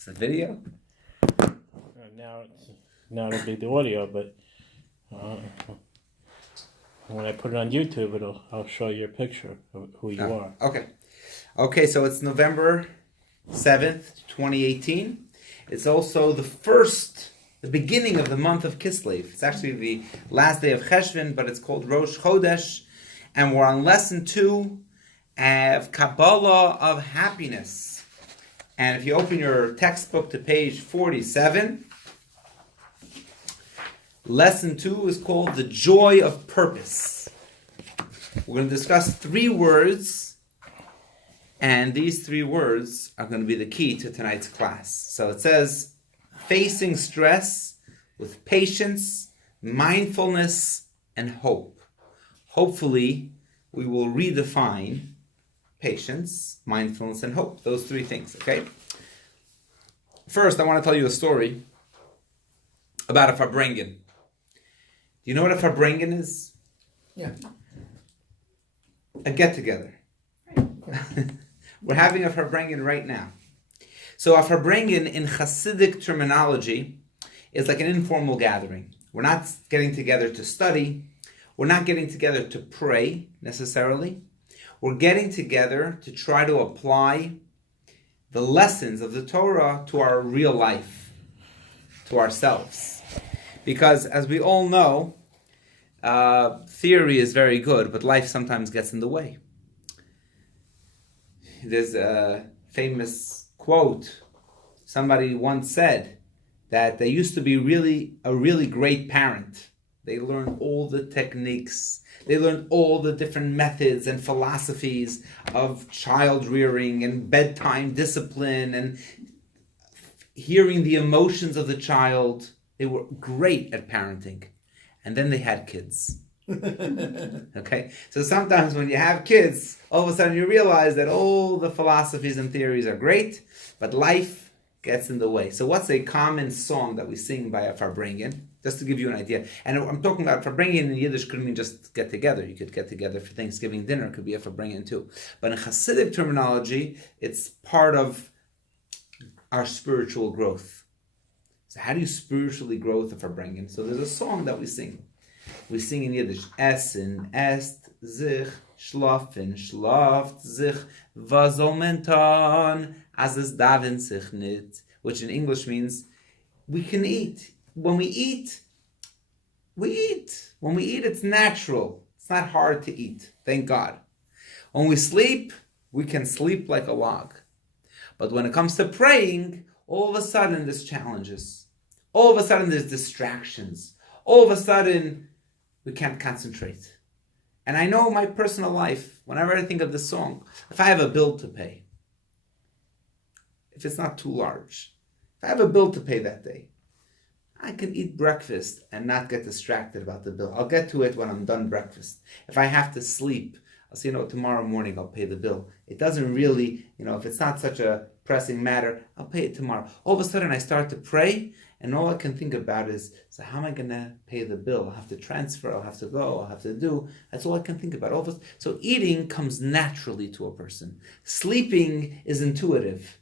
It's a video? Now it'll be the audio, but when I put it on YouTube, I'll show you a picture of who you are. Okay, so it's November 7th, 2018. It's also the beginning of the month of Kislev. It's actually the last day of Cheshvan, but it's called Rosh Chodesh. And we're on lesson 2 of Kabbalah of Happiness. And if you open your textbook to page 47, lesson 2 is called The Joy of Purpose. We're going to discuss 3 words, and these 3 words are going to be the key to tonight's class. So it says, facing stress with patience, mindfulness, and hope. Hopefully, we will redefine patience, mindfulness, and hope. Those 3 things, okay? First, I want to tell you a story about a Farbrengen. Do you know what a Farbrengen is? Yeah. A get-together. We're having a Farbrengen right now. So a Farbrengen in Hasidic terminology is like an informal gathering. We're not getting together to study. We're not getting together to pray necessarily. We're getting together to try to apply the lessons of the Torah to our real life, to ourselves. Because as we all know, theory is very good, but life sometimes gets in the way. There's a famous quote. Somebody once said that they used to be a really great parent. They learned all the techniques. They learned all the different methods and philosophies of child rearing and bedtime discipline and hearing the emotions of the child. They were great at parenting. And then they had kids. Okay? So sometimes when you have kids, all of a sudden you realize that all the philosophies and theories are great, but life gets in the way. So what's a common song that we sing by a Farbrengen? Just to give you an idea. And I'm talking about Farbrengen in Yiddish could mean just get together. You could get together for Thanksgiving dinner. It could be a Farbrengen too. But in Hasidic terminology, it's part of our spiritual growth. So how do you spiritually grow with a Farbrengen? So there's a song that we sing. We sing in Yiddish. Essen, est, sich, schlafen, schlaft, sich, was soll man tun, as es daven sich nit. Which in English means, we can eat. When we eat, we eat. When we eat, it's natural. It's not hard to eat, thank God. When we sleep, we can sleep like a log. But when it comes to praying, all of a sudden there's challenges. All of a sudden there's distractions. All of a sudden we can't concentrate. And I know my personal life, whenever I think of this song, if I have a bill to pay, if it's not too large, if I have a bill to pay that day, I can eat breakfast and not get distracted about the bill. I'll get to it when I'm done breakfast. If I have to sleep, I'll say, tomorrow morning I'll pay the bill. It doesn't really, if it's not such a pressing matter, I'll pay it tomorrow. All of a sudden I start to pray, and all I can think about is, so how am I going to pay the bill? I'll have to transfer, I'll have to go, I'll have to do. That's all I can think about. So eating comes naturally to a person. Sleeping is intuitive.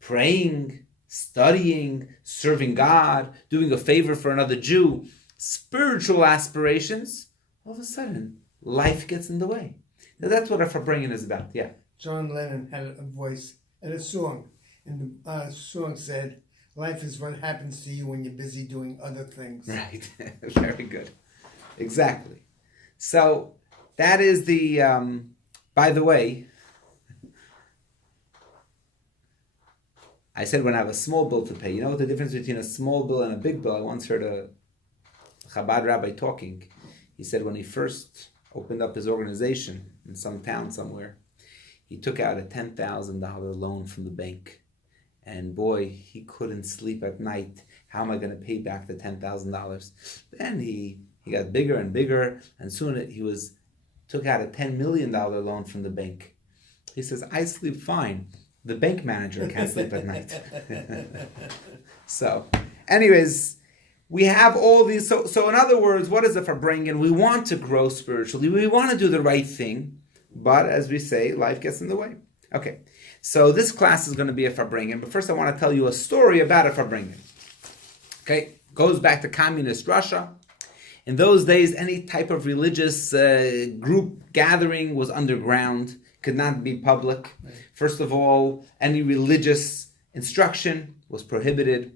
Praying, studying, serving God, doing a favor for another Jew, spiritual aspirations, all of a sudden, life gets in the way. Now that's what a Farbrengen is about, yeah. John Lennon had a voice and a song, and the song said, life is what happens to you when you're busy doing other things. Right, very good. Exactly. So that is the, by the way, I said when I have a small bill to pay, you know what the difference between a small bill and a big bill? I once heard a Chabad Rabbi talking. He said when he first opened up his organization in some town somewhere, he took out a $10,000 loan from the bank. And boy, he couldn't sleep at night. How am I going to pay back the $10,000? Then he got bigger and bigger, and soon he took out a $10 million loan from the bank. He says, I sleep fine. The bank manager can't sleep at night. So, anyways, we have all these. So in other words, what is a Farbrengen? We want to grow spiritually. We want to do the right thing. But as we say, life gets in the way. Okay, so this class is going to be a Farbrengen, but first I want to tell you a story about a Farbrengen. Okay, goes back to communist Russia. In those days, any type of religious group gathering was underground, could not be public. Right. First of all, any religious instruction was prohibited.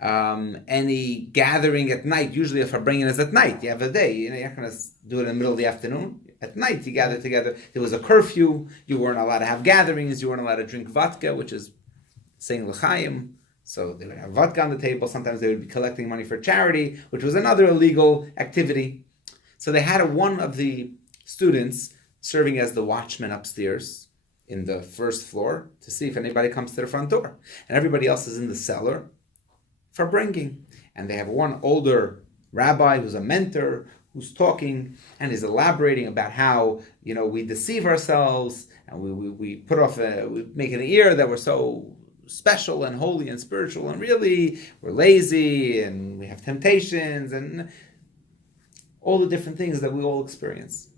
Any gathering at night, usually if Farbrengen is at night, you have a day, you're not going to do it in the middle of the afternoon. At night, you gather together. There was a curfew. You weren't allowed to have gatherings. You weren't allowed to drink vodka, which is saying l'chaim. So they would have vodka on the table. Sometimes they would be collecting money for charity, which was another illegal activity. So they had one of the students serving as the watchman upstairs in the first floor to see if anybody comes to the front door. And everybody else is in the cellar Farbrengen. And they have one older rabbi who's a mentor, who's talking and is elaborating about how, we deceive ourselves and we put off, we make an ear that we're so special and holy and spiritual, and really we're lazy and we have temptations and all the different things that we all experience.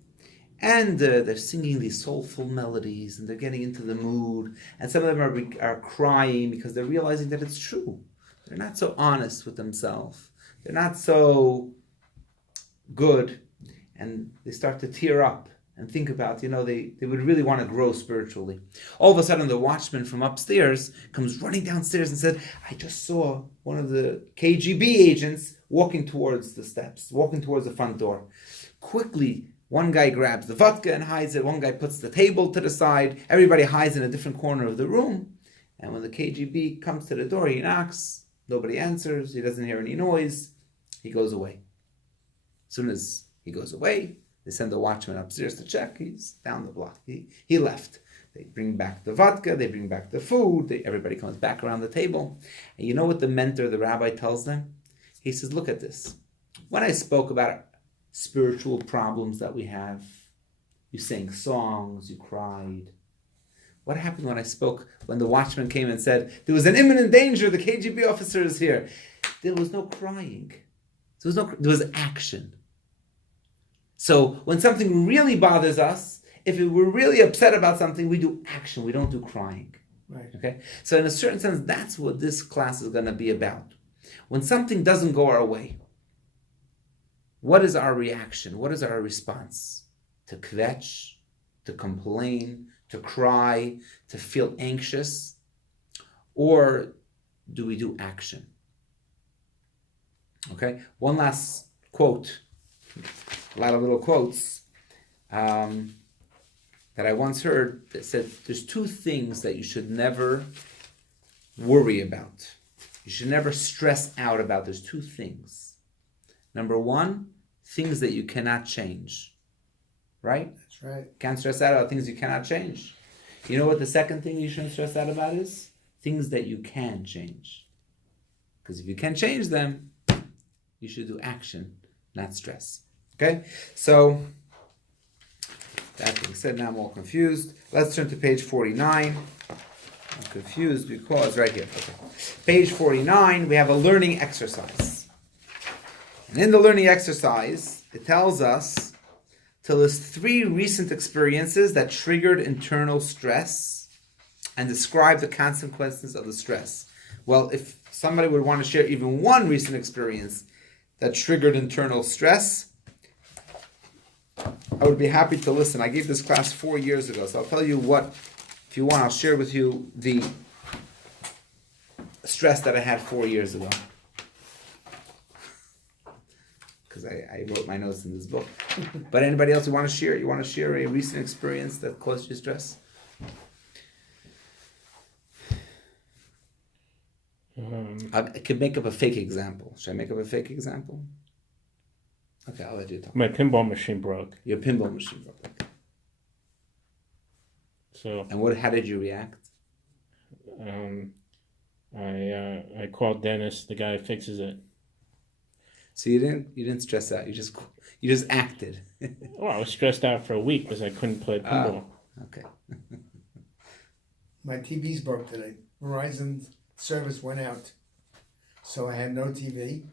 And they're singing these soulful melodies and they're getting into the mood, and some of them are crying because they're realizing that it's true. They're not so honest with themselves. They're not so good, and they start to tear up and think about, they would really want to grow spiritually. All of a sudden, the watchman from upstairs comes running downstairs and said, I just saw one of the KGB agents walking towards the steps, walking towards the front door. Quickly, one guy grabs the vodka and hides it. One guy puts the table to the side. Everybody hides in a different corner of the room. And when the KGB comes to the door, he knocks. Nobody answers. He doesn't hear any noise. He goes away. As soon as he goes away, they send the watchman upstairs to check. He's down the block. He left. They bring back the vodka. They bring back the food. Everybody comes back around the table. And you know what the mentor, the rabbi, tells them? He says, look at this. When I spoke about spiritual problems that we have, you sang songs, you cried. What happened when the watchman came and said, there was an imminent danger, the KGB officer is here? There was no crying. There was action. So when something really bothers us, if we're really upset about something, we do action. We don't do crying. Right. Okay. So in a certain sense, that's what this class is going to be about. When something doesn't go our way, what is our reaction? What is our response? To kvetch, to complain, to cry, to feel anxious, or do we do action? Okay. One last quote. A lot of little quotes that I once heard that said there's two things that you should never worry about. You should never stress out about. There's two things. Number one, things that you cannot change. Right? That's right. Can't stress out about things you cannot change. You know what the second thing you shouldn't stress out about is? Things that you can change. Because if you can change them, you should do action, not stress. Okay, so that being said, now I'm all confused. Let's turn to page 49. I'm confused because right here. Okay. Page 49, we have a learning exercise. And in the learning exercise, it tells us to list 3 recent experiences that triggered internal stress and describe the consequences of the stress. Well, if somebody would want to share even one recent experience that triggered internal stress, I would be happy to listen. I gave this class 4 years ago, so I'll tell you what, if you want, I'll share with you the stress that I had 4 years ago. Because I wrote my notes in this book. But anybody else who want to share? You want to share a recent experience that caused you stress? I could make up a fake example. Should I make up a fake example? Okay, I'll let you talk. My pinball machine broke. Your pinball machine broke. Okay. So. And how did you react? I called Dennis, the guy who fixes it. So you didn't stress out. You just acted. Well, I was stressed out for a week because I couldn't play pinball. Okay. My TV's broke today. Verizon's service went out, so I had no TV,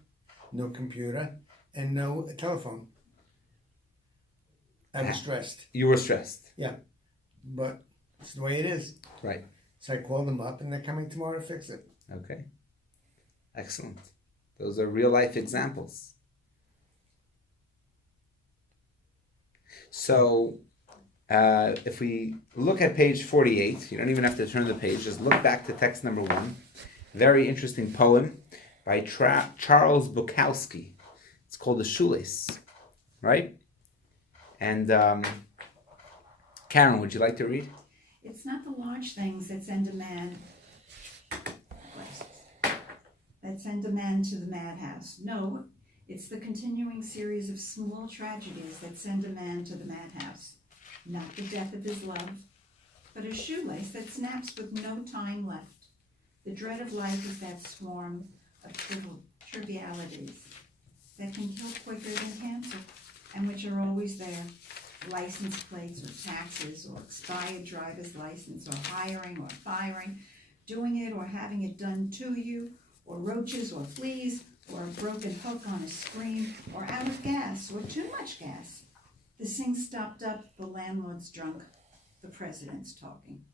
no computer, and no telephone. I was stressed. You were stressed. Yeah, but It's the way it is. Right. So I called them up and they're coming tomorrow to fix it. Okay. Excellent. Those are real life examples. So, if we look at page 48, you don't even have to turn the page, just look back to text number 1. Very interesting poem by Charles Bukowski. It's called The Shoelace, right? And Karen, would you like to read? It's not the large things that send a man to the madhouse. No, it's the continuing series of small tragedies that send a man to the madhouse. Not the death of his love, but a shoelace that snaps with no time left. The dread of life is that swarm of trivialities that can kill quicker than cancer, and which are always there. License plates or taxes or expired driver's license or hiring or firing, doing it or having it done to you, or roaches or fleas, or a broken hook on a screen, or out of gas or too much gas. The sink stopped up, the landlord's drunk, the president's talking.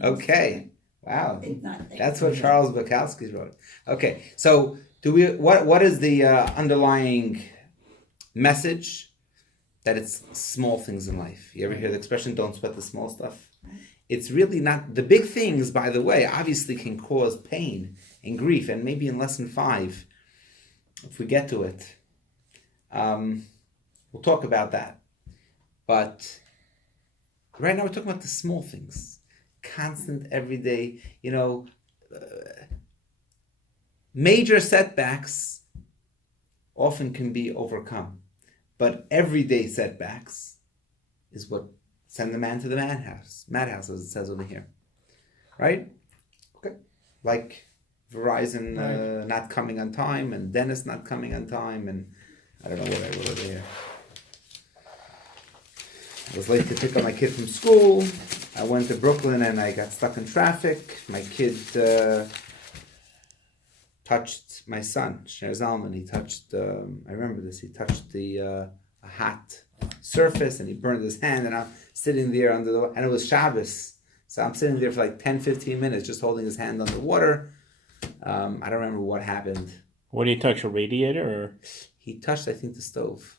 Okay. Wow. That's what Charles Bukowski wrote. Okay. So what is the underlying message? That it's small things in life. You ever hear the expression, don't sweat the small stuff? It's really not, the big things, by the way, obviously can cause pain and grief, and maybe in lesson 5, if we get to it, we'll talk about that. But right now we're talking about the small things. Constant, everyday, major setbacks often can be overcome. But everyday setbacks is what send the man to the madhouse. Madhouse, as it says over here. Right? Okay. Like Verizon not coming on time, and Dennis not coming on time, and I don't know what I wrote over here. I was late to pick up my kid from school. I went to Brooklyn and I got stuck in traffic. My kid touched my son, Shneur Zalman. He touched, I remember this, he touched a hot surface and he burned his hand, and I'm sitting there and it was Shabbos. So I'm sitting there for like 10, 15 minutes just holding his hand under water. I don't remember what happened. What did he touch, a radiator or? He touched, I think, the stove.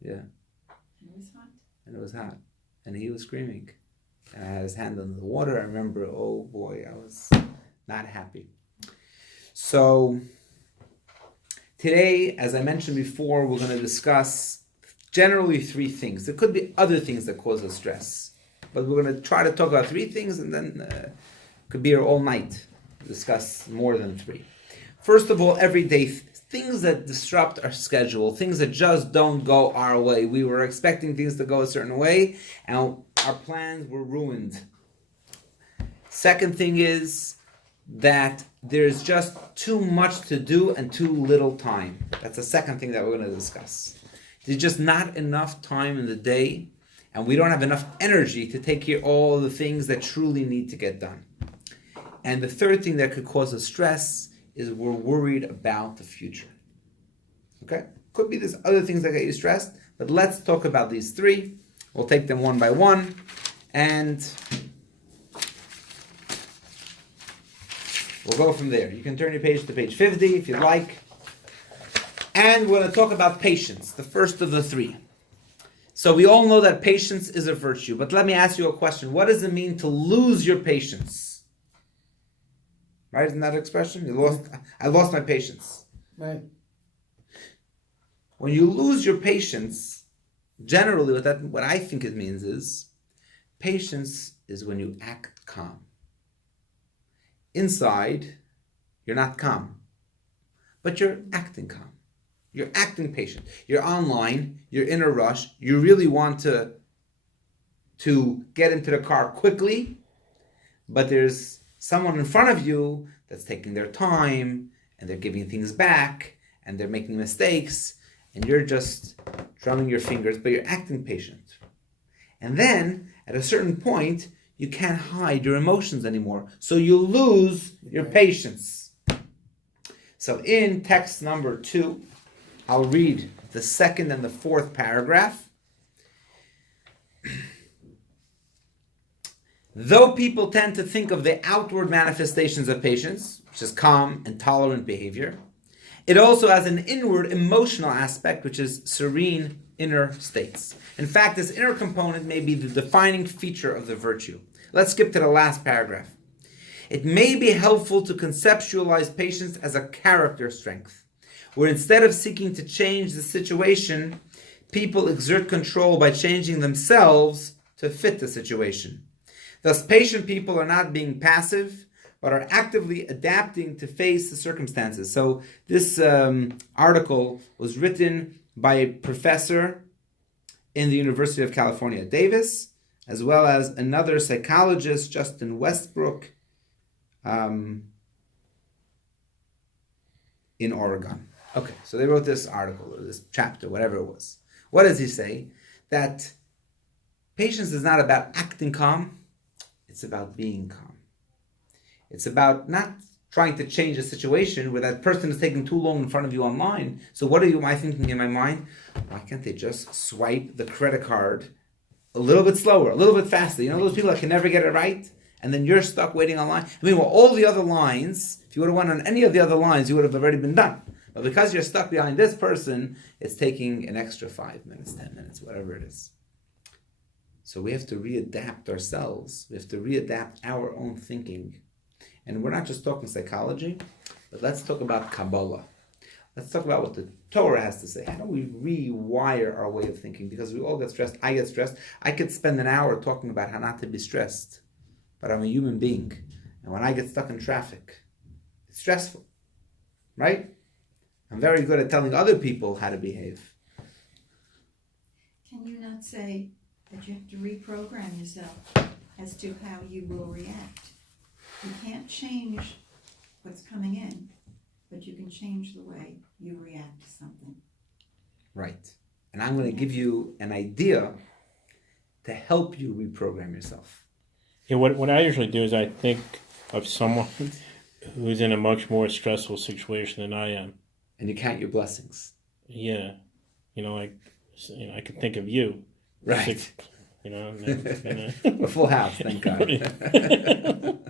Yeah. And it was hot. And it was hot. And he was screaming. And I had his hand under the water. I remember, oh boy, I was not happy. So today, as I mentioned before, we're going to discuss generally 3 things. There could be other things that cause us stress. But we're going to try to talk about 3 things, and then could be here all night to discuss more than 3. First of all, everyday things that disrupt our schedule, things that just don't go our way. We were expecting things to go a certain way, and our plans were ruined. Second thing is that there's just too much to do and too little time. That's the second thing that we're going to discuss. There's just not enough time in the day, and we don't have enough energy to take care of all the things that truly need to get done. And the third thing that could cause us stress is we're worried about the future. Okay? Could be there's other things that get you stressed, but let's talk about these 3. We'll take them one by one, and we'll go from there. You can turn your page to page 50 if you'd like. And we're going to talk about patience, the first of the 3. So we all know that patience is a virtue, but let me ask you a question. What does it mean to lose your patience? Right? Isn't that an expression? I lost my patience. Right. When you lose your patience, generally what I think it means is, patience is when you act calm. Inside, you're not calm, but you're acting calm. You're acting patient. You're online, you're in a rush, you really want to get into the car quickly, but there's someone in front of you that's taking their time, and they're giving things back, and they're making mistakes, and you're just drumming your fingers, but you're acting patient. And then, at a certain point, you can't hide your emotions anymore, so you lose your patience. So in text number 2, I'll read the 2nd and the 4th paragraph. Though people tend to think of the outward manifestations of patience, which is calm and tolerant behavior, it also has an inward emotional aspect, which is serene inner states. In fact, this inner component may be the defining feature of the virtue. Let's skip to the last paragraph. It may be helpful to conceptualize patience as a character strength, where instead of seeking to change the situation, people exert control by changing themselves to fit the situation. Thus, patient people are not being passive, but are actively adapting to face the circumstances. So this article was written by a professor in the University of California, Davis, as well as another psychologist, Justin Westbrook, in Oregon. Okay, so they wrote this article, or this chapter, whatever it was. What does he say? That patience is not about acting calm, it's about being calm. It's about not trying to change a situation where that person is taking too long in front of you online. So what am I thinking in my mind? Why can't they just swipe the credit card a little bit slower, a little bit faster? You know those people that can never get it right? And then you're stuck waiting online. I mean, well, all the other lines, if you would have went on any of the other lines, you would have already been done. But because you're stuck behind this person, it's taking an extra 5 minutes, 10 minutes, whatever it is. So we have to readapt ourselves. We have to readapt our own thinking. And we're not just talking psychology, but let's talk about Kabbalah. Let's talk about what the Torah has to say. How do we rewire our way of thinking? Because we all get stressed. I get stressed. I could spend an hour talking about how not to be stressed. But I'm a human being. And when I get stuck in traffic, it's stressful. Right? I'm very good at telling other people how to behave. Can you not say that you have to reprogram yourself as to how you will react? You can't change what's coming in, but you can change the way you react to something. Right. And I'm going to give you an idea to help you reprogram yourself. Yeah, what I usually do is I think of someone who's in a much more stressful situation than I am. And you count your blessings. Yeah. I can think of you. Right. A full house, thank God.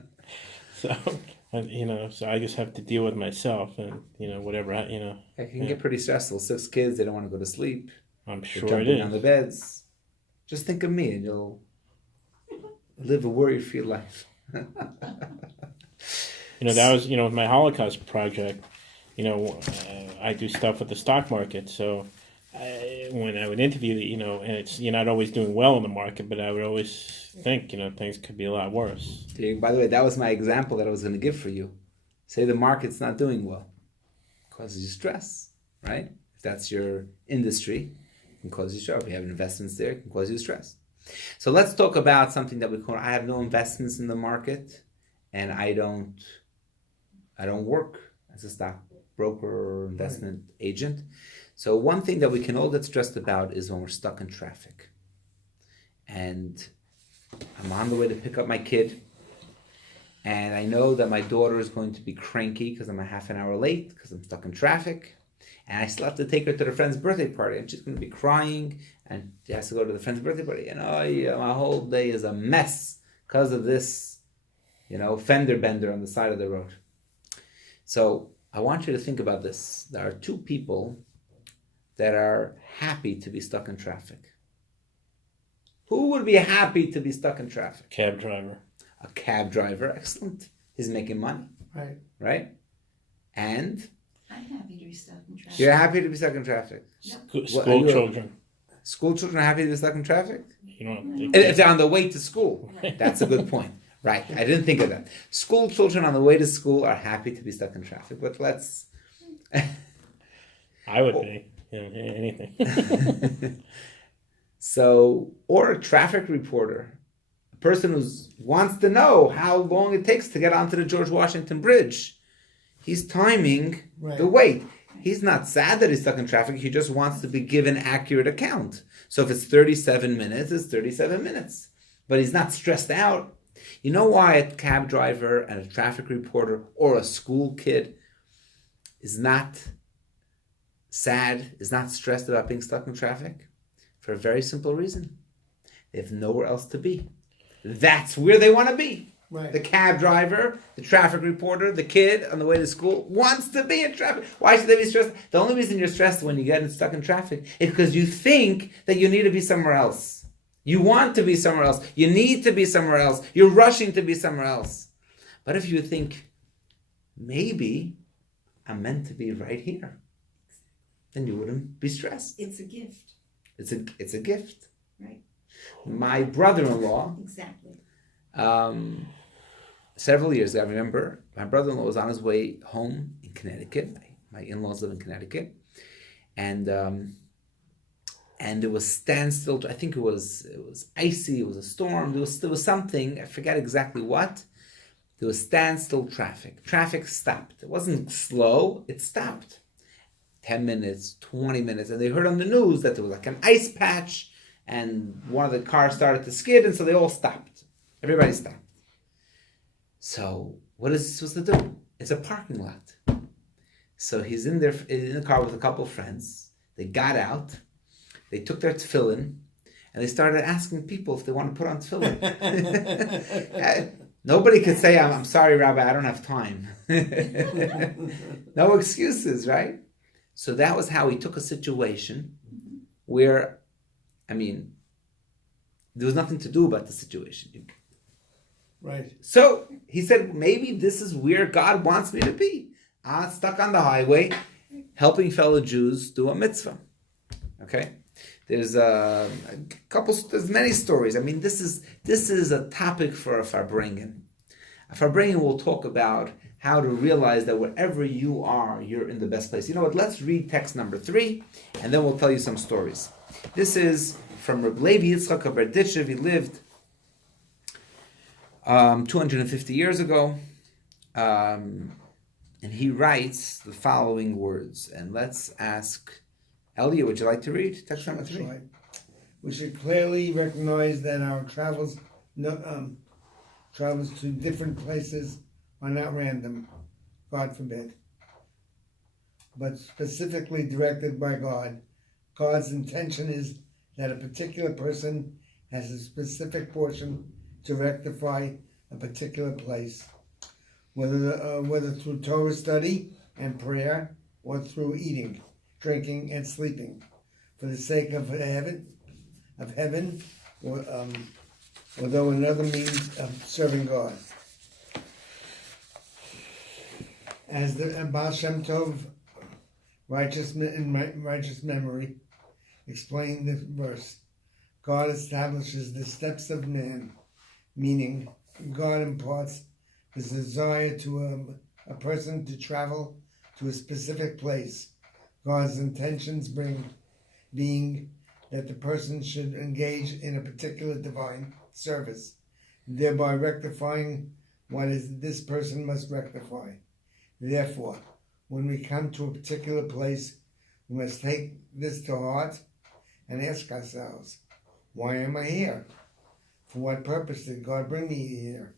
So I just have to deal with myself and, whatever, It can get pretty stressful. 6 kids, they don't want to go to sleep. I'm They're sure it jumping is. on the beds. Just think of me and you'll live a worry-free life. That was, with my Holocaust project, I do stuff with the stock market. So when I would interview, and it's, you're not always doing well in the market, but I would always think, things could be a lot worse. By the way, that was my example that I was going to give for you. Say the market's not doing well. It causes you stress, right? If that's your industry, it can cause you stress. If you have investments there, it can cause you stress. So let's talk about something that we call, I have no investments in the market, and I don't work as a stockbroker or investment agent. So one thing that we can all get stressed about is when we're stuck in traffic. And I'm on the way to pick up my kid, and I know that my daughter is going to be cranky because I'm a half an hour late because I'm stuck in traffic. And I still have to take her to the friend's birthday party, and she's going to be crying, and she has to go to the friend's birthday party. My whole day is a mess because of this, fender bender on the side of the road. So I want you to think about this. There are 2 people that are happy to be stuck in traffic. Who would be happy to be stuck in traffic? Cab driver. A cab driver, excellent. He's making money. Right? And? I'm happy to be stuck in traffic. You're happy to be stuck in traffic? Yep. School children. School children are happy to be stuck in traffic? Mm-hmm. If they're on the way to school. Right. That's a good point. Right. I didn't think of that. School children on the way to school are happy to be stuck in traffic. But let's... I would be. Anything. So, or a traffic reporter. A person who wants to know how long it takes to get onto the George Washington Bridge. He's timing the wait. He's not sad that he's stuck in traffic. He just wants to be given accurate account. So if it's 37 minutes, it's 37 minutes. But he's not stressed out. You know why a cab driver and a traffic reporter or a school kid is not sad, is not stressed about being stuck in traffic? For a very simple reason. They have nowhere else to be. That's where they want to be. Right. The cab driver, the traffic reporter, the kid on the way to school wants to be in traffic. Why should they be stressed? The only reason you're stressed when you get stuck in traffic is because you think that you need to be somewhere else. You want to be somewhere else. You need to be somewhere else. You're rushing to be somewhere else. But if you think, maybe I'm meant to be right here, then you wouldn't be stressed. It's a gift. It's a gift. Right. My brother-in-law, Exactly. several years ago, I remember my brother-in-law was on his way home in Connecticut. My in-laws live in Connecticut, and it was standstill. I think it was icy. It was a storm. There was something. I forget exactly what. There was standstill traffic. Traffic stopped. It wasn't slow. It stopped. 10 minutes, 20 minutes, and they heard on the news that there was like an ice patch, and one of the cars started to skid, and so they all stopped. Everybody stopped. So what is he supposed to do? It's a parking lot. So he's in the car with a couple of friends. They got out. They took their tefillin, and they started asking people if they want to put on tefillin. Nobody could say, I'm sorry, Rabbi, I don't have time. No excuses, right? So that was how he took a situation where, there was nothing to do about the situation. Right. So he said, maybe this is where God wants me to be. I'm stuck on the highway, helping fellow Jews do a mitzvah. Okay? There's there's many stories. This is a topic for a Farbrengen. A Farbrengen will talk about how to realize that wherever you are, you're in the best place. You know what? Let's read text number 3, and then we'll tell you some stories. This is from Rabbi Levi Yitzchak of Berditchev. He lived 250 years ago, and he writes the following words. And let's ask Elliot, would you like to read text number 3? Right. We should clearly recognize that our travels to different places are not random, God forbid, but specifically directed by God. God's intention is that a particular person has a specific portion to rectify a particular place, whether through Torah study and prayer, or through eating, drinking, and sleeping, for the sake of heaven, or though another means of serving God. As the Baal Shem Tov, righteous memory, explained this verse, God establishes the steps of man, meaning God imparts his desire to a person to travel to a specific place. God's intentions being that the person should engage in a particular divine service, thereby rectifying what this person must rectify. Therefore, when we come to a particular place, we must take this to heart and ask ourselves, why am I here? For what purpose did God bring me here?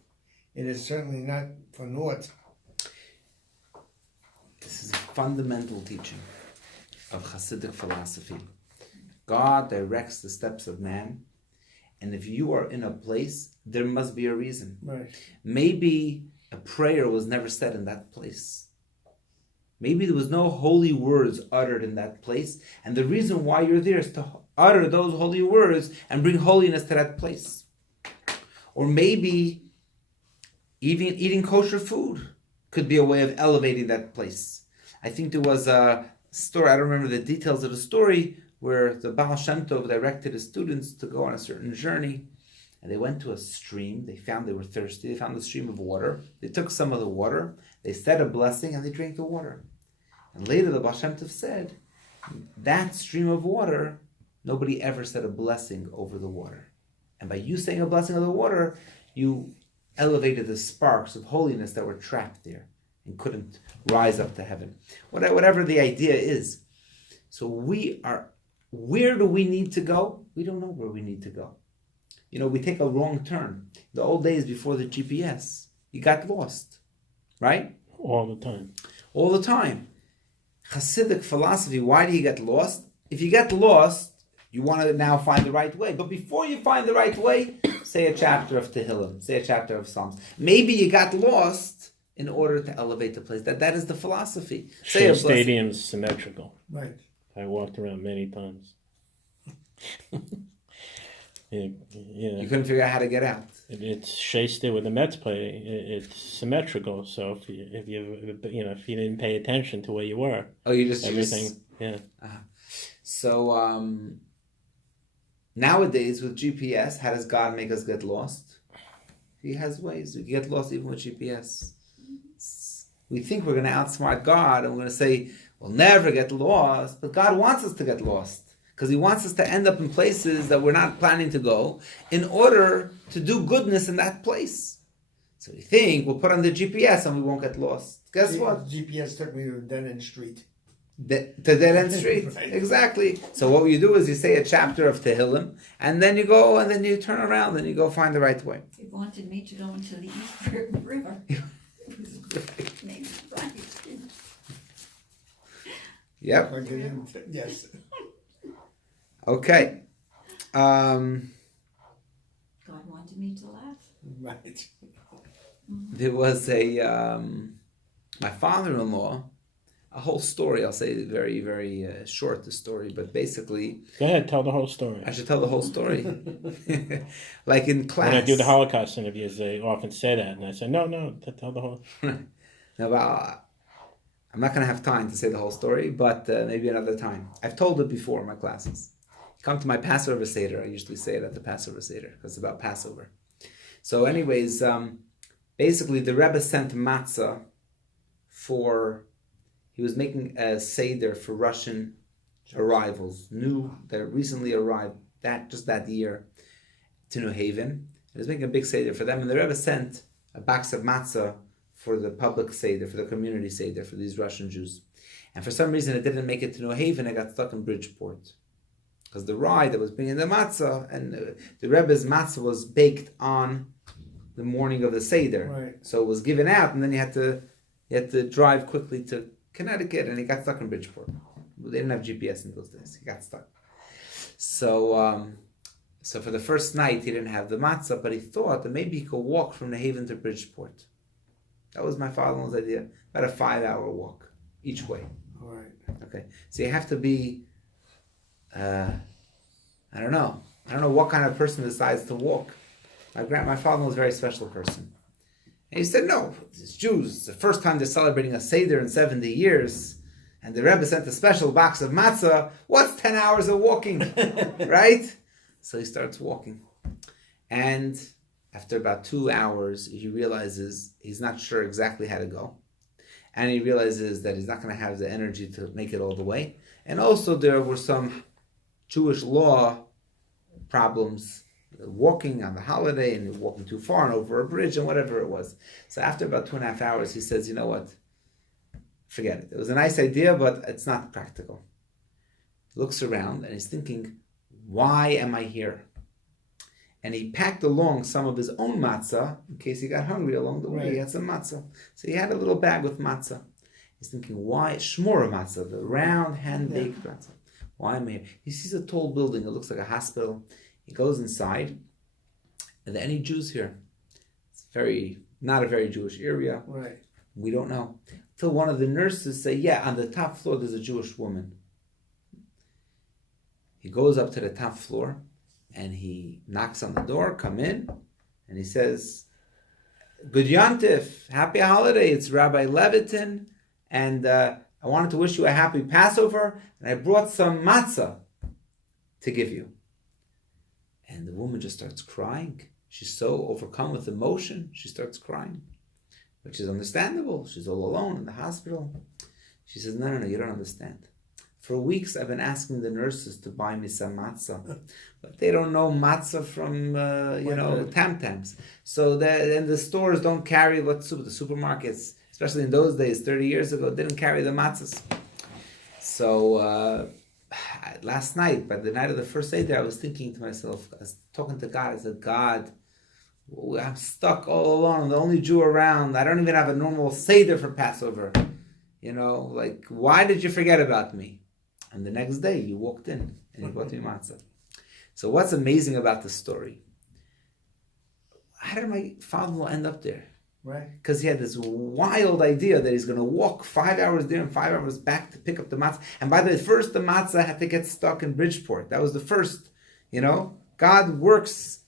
It is certainly not for naught. This is a fundamental teaching of Hasidic philosophy. God directs the steps of man, and if you are in a place, there must be a reason. Right. Maybe a prayer was never said in that place. Maybe there was no holy words uttered in that place, and the reason why you're there is to utter those holy words and bring holiness to that place. Or maybe even eating kosher food could be a way of elevating that place. I think there was a story, I don't remember the details of the story, where the Baal Shem Tov directed his students to go on a certain journey, and they went to a stream. They were thirsty. They found a stream of water. They took some of the water. They said a blessing, and they drank the water. And later the Baal Shem Tov said, that stream of water, nobody ever said a blessing over the water. And by you saying a blessing over the water, you elevated the sparks of holiness that were trapped there and couldn't rise up to heaven. Whatever the idea is. So where do we need to go? We don't know where we need to go. We take a wrong turn. The old days before the GPS, you got lost, right? All the time. All the time. Hasidic philosophy, why do you get lost? If you get lost, You want to now find the right way. But before you find the right way, say a chapter of Tehillim, say a chapter of Psalms. Maybe you got lost in order to elevate the place. That is the philosophy. Say Shea a blessing. Stadium's symmetrical. Right. I walked around many times. Yeah. You couldn't figure out how to get out. It's Shea Stadium with the Mets play. It's symmetrical. So if you didn't pay attention to where you were, Oh, you just everything. Yeah. So nowadays with GPS, how does God make us get lost? He has ways. We get lost even with GPS. We think we're going to outsmart God and we're going to say, we'll never get lost. But God wants us to get lost because He wants us to end up in places that we're not planning to go in order to do goodness in that place. So we think we'll put on the GPS and we won't get lost. Guess what? GPS took me to a dead-end street. To dead end street. Right. Exactly. So what you do is you say a chapter of Tehillim, and then you go and then you turn around and you go find the right way. He wanted me to go into the East River. It was maybe right. Yep. Yes. Okay. God wanted me to laugh. Right. There was my father-in-law, a whole story. I'll say very, very short, the story, but basically... Go ahead, tell the whole story. I should tell the whole story. Like in class. When I do the Holocaust interviews, they often say that, and I say, no, tell the whole... No, but I'm not going to have time to say the whole story, but maybe another time. I've told it before in my classes. Come to my Passover Seder. I usually say it at the Passover Seder, because it's about Passover. So anyways, basically the Rebbe sent matzah he was making a Seder for Russian arrivals, that recently arrived that year to New Haven. He was making a big Seder for them, and the Rebbe sent a box of matzah for the public Seder, for the community Seder, for these Russian Jews. And for some reason it didn't make it to New Haven, it got stuck in Bridgeport. Because the ride that was bringing the matzah, and the Rebbe's matzah was baked on the morning of the Seder. Right. So it was given out, and then you had to drive quickly to Connecticut, and he got stuck in Bridgeport. They didn't have GPS in those days. He got stuck. So for the first night, he didn't have the matzah, but he thought that maybe he could walk from New Haven to Bridgeport. That was my father-in-law's idea. About a 5-hour walk each way. All right. Okay. So you have to be, I don't know what kind of person decides to walk. My father was a very special person. And he said, no, it's Jews. It's the first time they're celebrating a Seder in 70 years. And the Rebbe sent a special box of matzah. What's 10 hours of walking? Right? So he starts walking. And after about 2 hours, he realizes he's not sure exactly how to go. And he realizes that he's not going to have the energy to make it all the way. And also there were some Jewish law problems, walking on the holiday and walking too far and over a bridge and whatever it was. So after about 2.5 hours, he says, you know what? Forget it. It was a nice idea, but it's not practical. He looks around and he's thinking, why am I here? And he packed along some of his own matzah in case he got hungry along the way. Right. He had some matzah. So he had a little bag with matzah. He's thinking, why? Shmura matzah, the round hand-baked matzah. Why am I here? He sees a tall building. It looks like a hospital. He goes inside. Are there any Jews here? It's not a very Jewish area. Right. We don't know. Till one of the nurses say, yeah, on the top floor there's a Jewish woman. He goes up to the top floor and he knocks on the door, come in, and he says, good Yontif, happy holiday, it's Rabbi Levitin, and I wanted to wish you a happy Passover, and I brought some matzah to give you. And the woman just starts crying. She's so overcome with emotion, she starts crying, which is understandable. She's all alone in the hospital. She says, no, you don't understand. For weeks I've been asking the nurses to buy me some matzah, but they don't know matzah from, tam-tams. So the stores don't carry the supermarkets, especially in those days, 30 years ago, didn't carry the matzahs. So last night, by the night of the first Seder, I was thinking to myself, I was talking to God, I said, God, I'm stuck all alone. I'm the only Jew around. I don't even have a normal Seder for Passover. Why did you forget about me? And the next day, you walked in and he brought me matzah. So what's amazing about the story? How did my father-in-law end up there? Right. Because he had this wild idea that he's going to walk 5 hours there and 5 hours back to pick up the matzah. And by the way, first the matzah had to get stuck in Bridgeport. That was the first, God works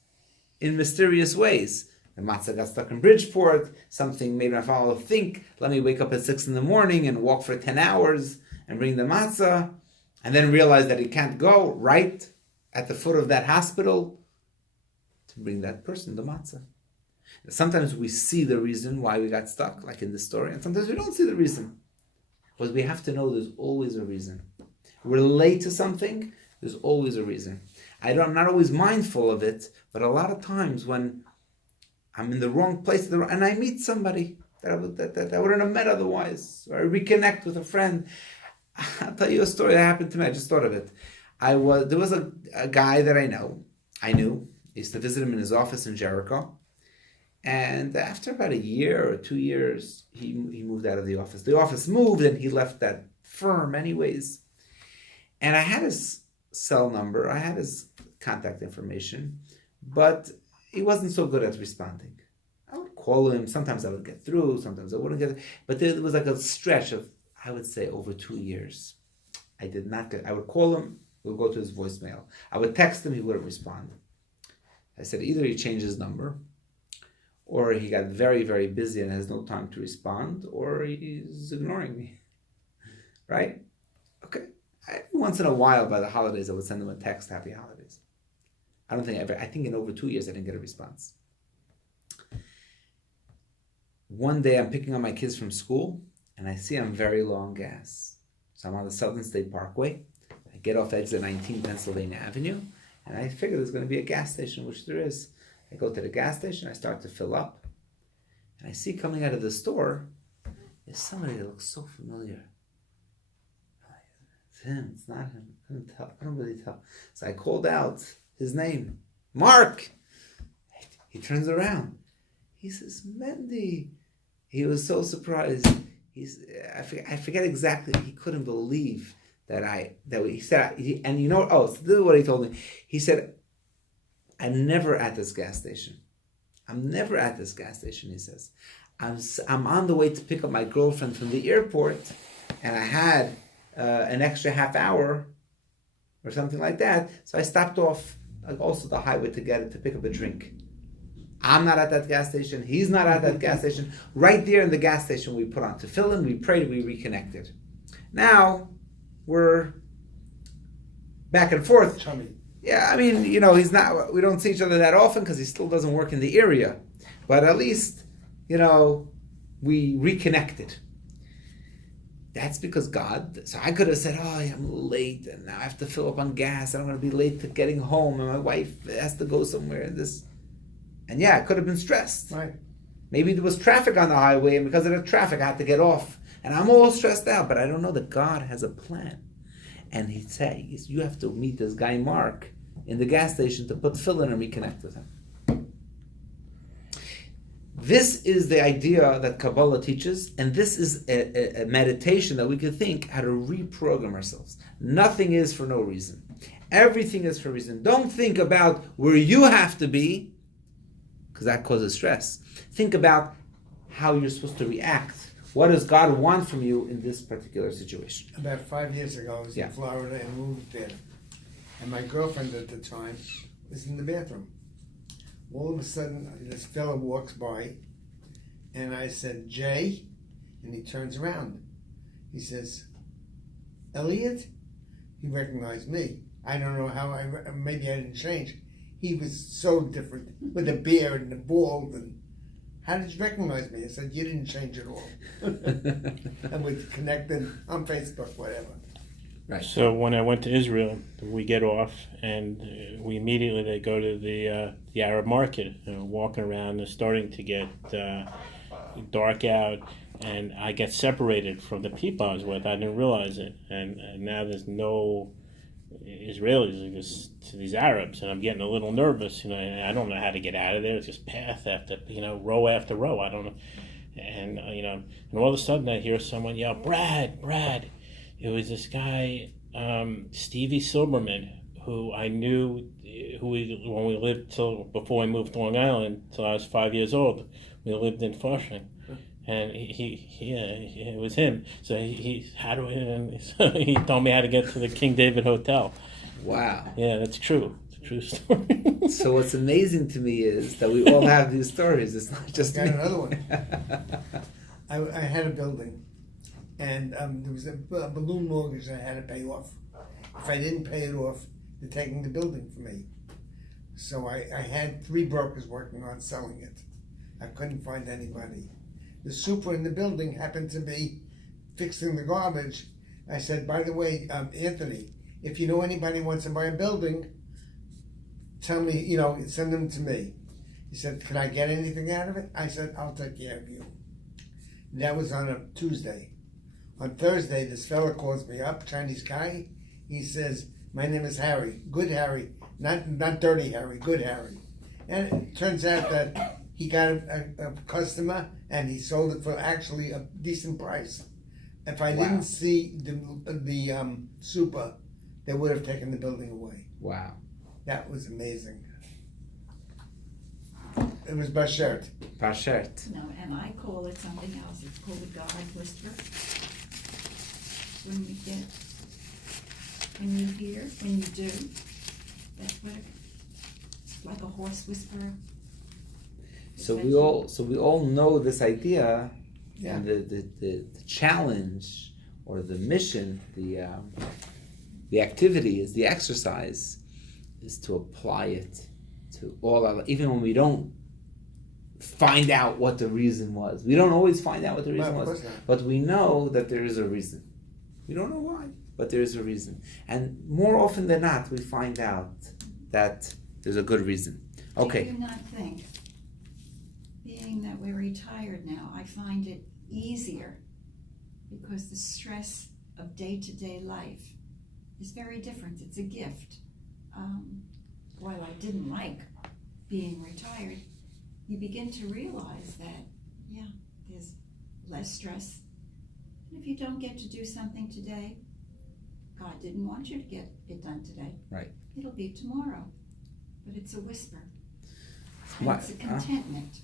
in mysterious ways. The matzah got stuck in Bridgeport. Something made my father think, let me wake up at 6 a.m. and walk for 10 hours and bring the matzah. And then realize that he can't go right at the foot of that hospital to bring that person the matzah. Sometimes we see the reason why we got stuck, like in the story, and sometimes we don't see the reason. But we have to know there's always a reason. We're late to something, there's always a reason. I'm not always mindful of it, but a lot of times when I'm in the wrong place and I meet somebody that I wouldn't have met otherwise, or I reconnect with a friend. I'll tell you a story that happened to me. I just thought of it. There was a guy that I knew. I used to visit him in his office in Jericho. And after about a year or 2 years, he moved out of the office. The office moved and he left that firm anyways. And I had his cell number. I had his contact information. But he wasn't so good at responding. I would call him. Sometimes I would get through. Sometimes I wouldn't get through. But there was like a stretch of, I would say, over 2 years. I would call him. He would go to his voicemail. I would text him. He wouldn't respond. I said, either he changed his number, or he got very, very busy and has no time to respond, or he's ignoring me. Right? Okay. Once in a while, by the holidays, I would send him a text, happy holidays. I think in over 2 years, I didn't get a response. One day, I'm picking up my kids from school, and I see I'm very low on gas. So I'm on the Southern State Parkway. I get off exit 19 Pennsylvania Avenue, and I figure there's going to be a gas station, which there is. I go to the gas station, I start to fill up, and I see coming out of the store is somebody that looks so familiar. It's him, it's not him. I couldn't really tell. So I called out his name, Mark. He turns around. He says, Mendy. He was so surprised. I forget exactly. He couldn't believe he said. So this is what he told me. He said, I'm never at this gas station. He says. I'm on the way to pick up my girlfriend from the airport, and I had an extra half hour or something like that. So I stopped off also the highway to pick up a drink. I'm not at that gas station. He's not at that gas station. Right there in the gas station, we put on tefillin, we prayed, we reconnected. Now we're back and forth. Chummy. Yeah, he's not. We don't see each other that often because he still doesn't work in the area. But at least, we reconnected. That's because God. So I could have said, I'm late and now I have to fill up on gas and I'm going to be late to getting home and my wife has to go somewhere and this. And yeah, I could have been stressed. Right. Maybe there was traffic on the highway and because of the traffic I had to get off. And I'm all stressed out, but I don't know that God has a plan. And he'd say, you have to meet this guy Mark in the gas station to put tefillin and reconnect with him. This is the idea that Kabbalah teaches, and this is a meditation that we could think how to reprogram ourselves. Nothing is for no reason. Everything is for a reason. Don't think about where you have to be, because that causes stress. Think about how you're supposed to react. What does God want from you in this particular situation? About 5 years ago, I was in Florida and moved there. And my girlfriend at the time was in the bathroom. All of a sudden, this fellow walks by, and I said, Jay, and he turns around. He says, Elliot? He recognized me. I don't know how, maybe I didn't change. He was so different, with a beard and a bald, and how did you recognize me? I said, you didn't change at all. And we connected on Facebook, whatever. Right. So when I went to Israel, we get off and we immediately go to the Arab market, walking around. It's starting to get dark out, and I get separated from the people I was with. I didn't realize it, and now there's no Israelis, just these Arabs, and I'm getting a little nervous. I don't know how to get out of there. It's just path after row after row. I don't know, and and all of a sudden I hear someone yell, Brad. It was this guy, Stevie Silberman, who I knew, when we lived till before I moved to Long Island, till I was 5 years old. We lived in Flushing, and it was him. So he he told me how to get to the King David Hotel. Wow. Yeah, that's true. It's a true story. So what's amazing to me is that we all have these stories. It's not just Got me. another one. I had a building, and there was a balloon mortgage I had to pay off. If I didn't pay it off, they're taking the building from me. So I had 3 brokers working on selling it. I couldn't find anybody. The super in the building happened to be fixing the garbage. I said, by the way, Anthony, if you know anybody who wants to buy a building, tell me, send them to me. He said, can I get anything out of it? I said, I'll take care of you. That was on a Tuesday. On Thursday, this fella calls me up, Chinese guy. He says, my name is Harry, good Harry, not dirty Harry, good Harry. And it turns out that he got a customer and he sold it for actually a decent price. If I didn't see the super, they would have taken the building away. Wow. That was amazing. It was Bashert. Pashert. No, and I call it something else. It's called a God whisper. When you do, that's what it's like, a horse whisperer. So we all know this idea, Yeah. and the challenge or the mission, the activity is the exercise is to apply it to all our, even when we don't find out what the reason was. We don't always find out what the reason Well, of was, course not. but we know that there is a reason. We don't know why, but there is a reason. And more often than not, we find out that there's a good reason. Okay. Do you not think, being that we're retired now, I find it easier because the stress of day-to-day life is very different. It's a gift. While I didn't like being retired, you begin to realize that, there's less stress. And if you don't get to do something today, God didn't want you to get it done today. Right. It'll be tomorrow. But it's a whisper. And What? it's a contentment.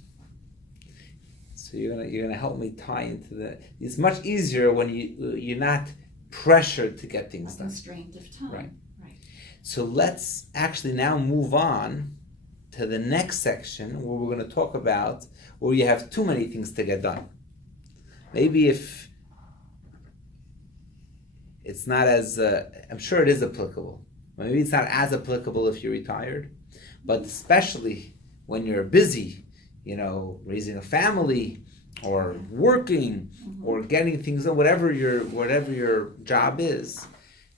So you're gonna help me tie into the. It's much easier when you're not pressured to get things done. Constraint of time. Right. Right. So let's actually now move on to the next section where we're going to talk about where you have too many things to get done. Maybe if it's not as, I'm sure it is applicable. Maybe it's not as applicable if you're retired, but especially when you're busy, raising a family or working or getting things done, whatever your job is,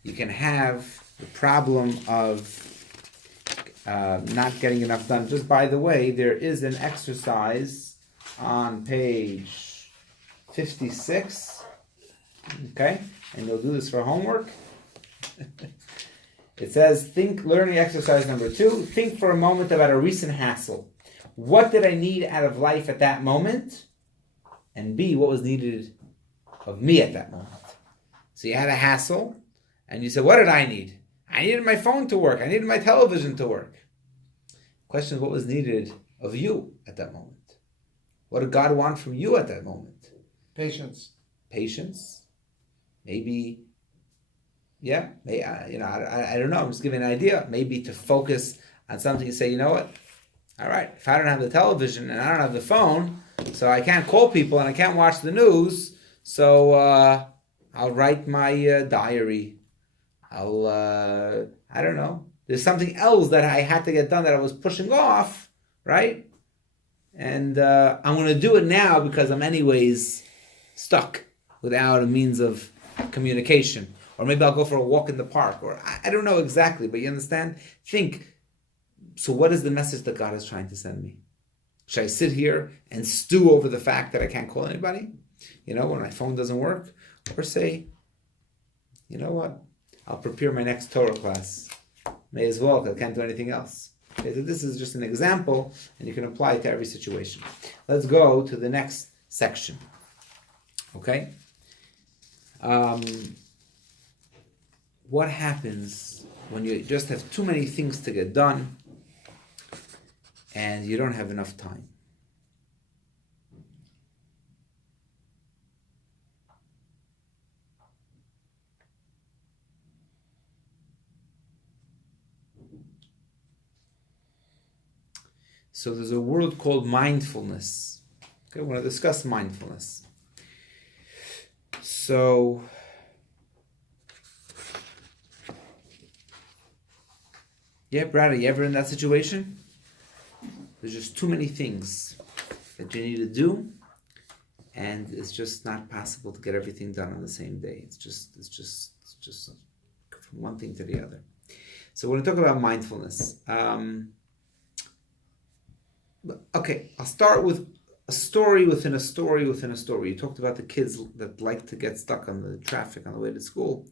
you can have the problem of not getting enough done. Just by the way, there is an exercise on page 56, okay? And you'll do this for homework. It says, learning exercise number 2, think for a moment about a recent hassle. What did I need out of life at that moment? And B, what was needed of me at that moment? So you had a hassle, and you said, what did I need? I needed my phone to work. I needed my television to work. Question is, what was needed of you at that moment? What did God want from you at that moment? Patience. Patience. Maybe, I don't know. I'm just giving an idea. Maybe to focus on something and say, you know what? All right, if I don't have the television and I don't have the phone, so I can't call people and I can't watch the news, so I'll write my diary. I don't know. There's something else that I had to get done that I was pushing off, right? And I'm going to do it now because I'm anyways stuck without a means of communication. Or maybe I'll go for a walk in the park. Or I don't know exactly, but you understand? Think, so what is the message that God is trying to send me? Should I sit here and stew over the fact that I can't call anybody? When my phone doesn't work? Or say, you know what? I'll prepare my next Torah class. May as well, because I can't do anything else. Okay, so this is just an example, and you can apply it to every situation. Let's go to the next section. Okay? What happens when you just have too many things to get done and you don't have enough time. So there's a word called mindfulness. Okay, we're going to discuss mindfulness. So, yeah, Brad, you ever in that situation? There's just too many things that you need to do, and it's just not possible to get everything done on the same day. It's just from one thing to the other. So we're going to talk about mindfulness. Okay, I'll start with a story within a story within a story. You talked about the kids that like to get stuck on the traffic on the way to school.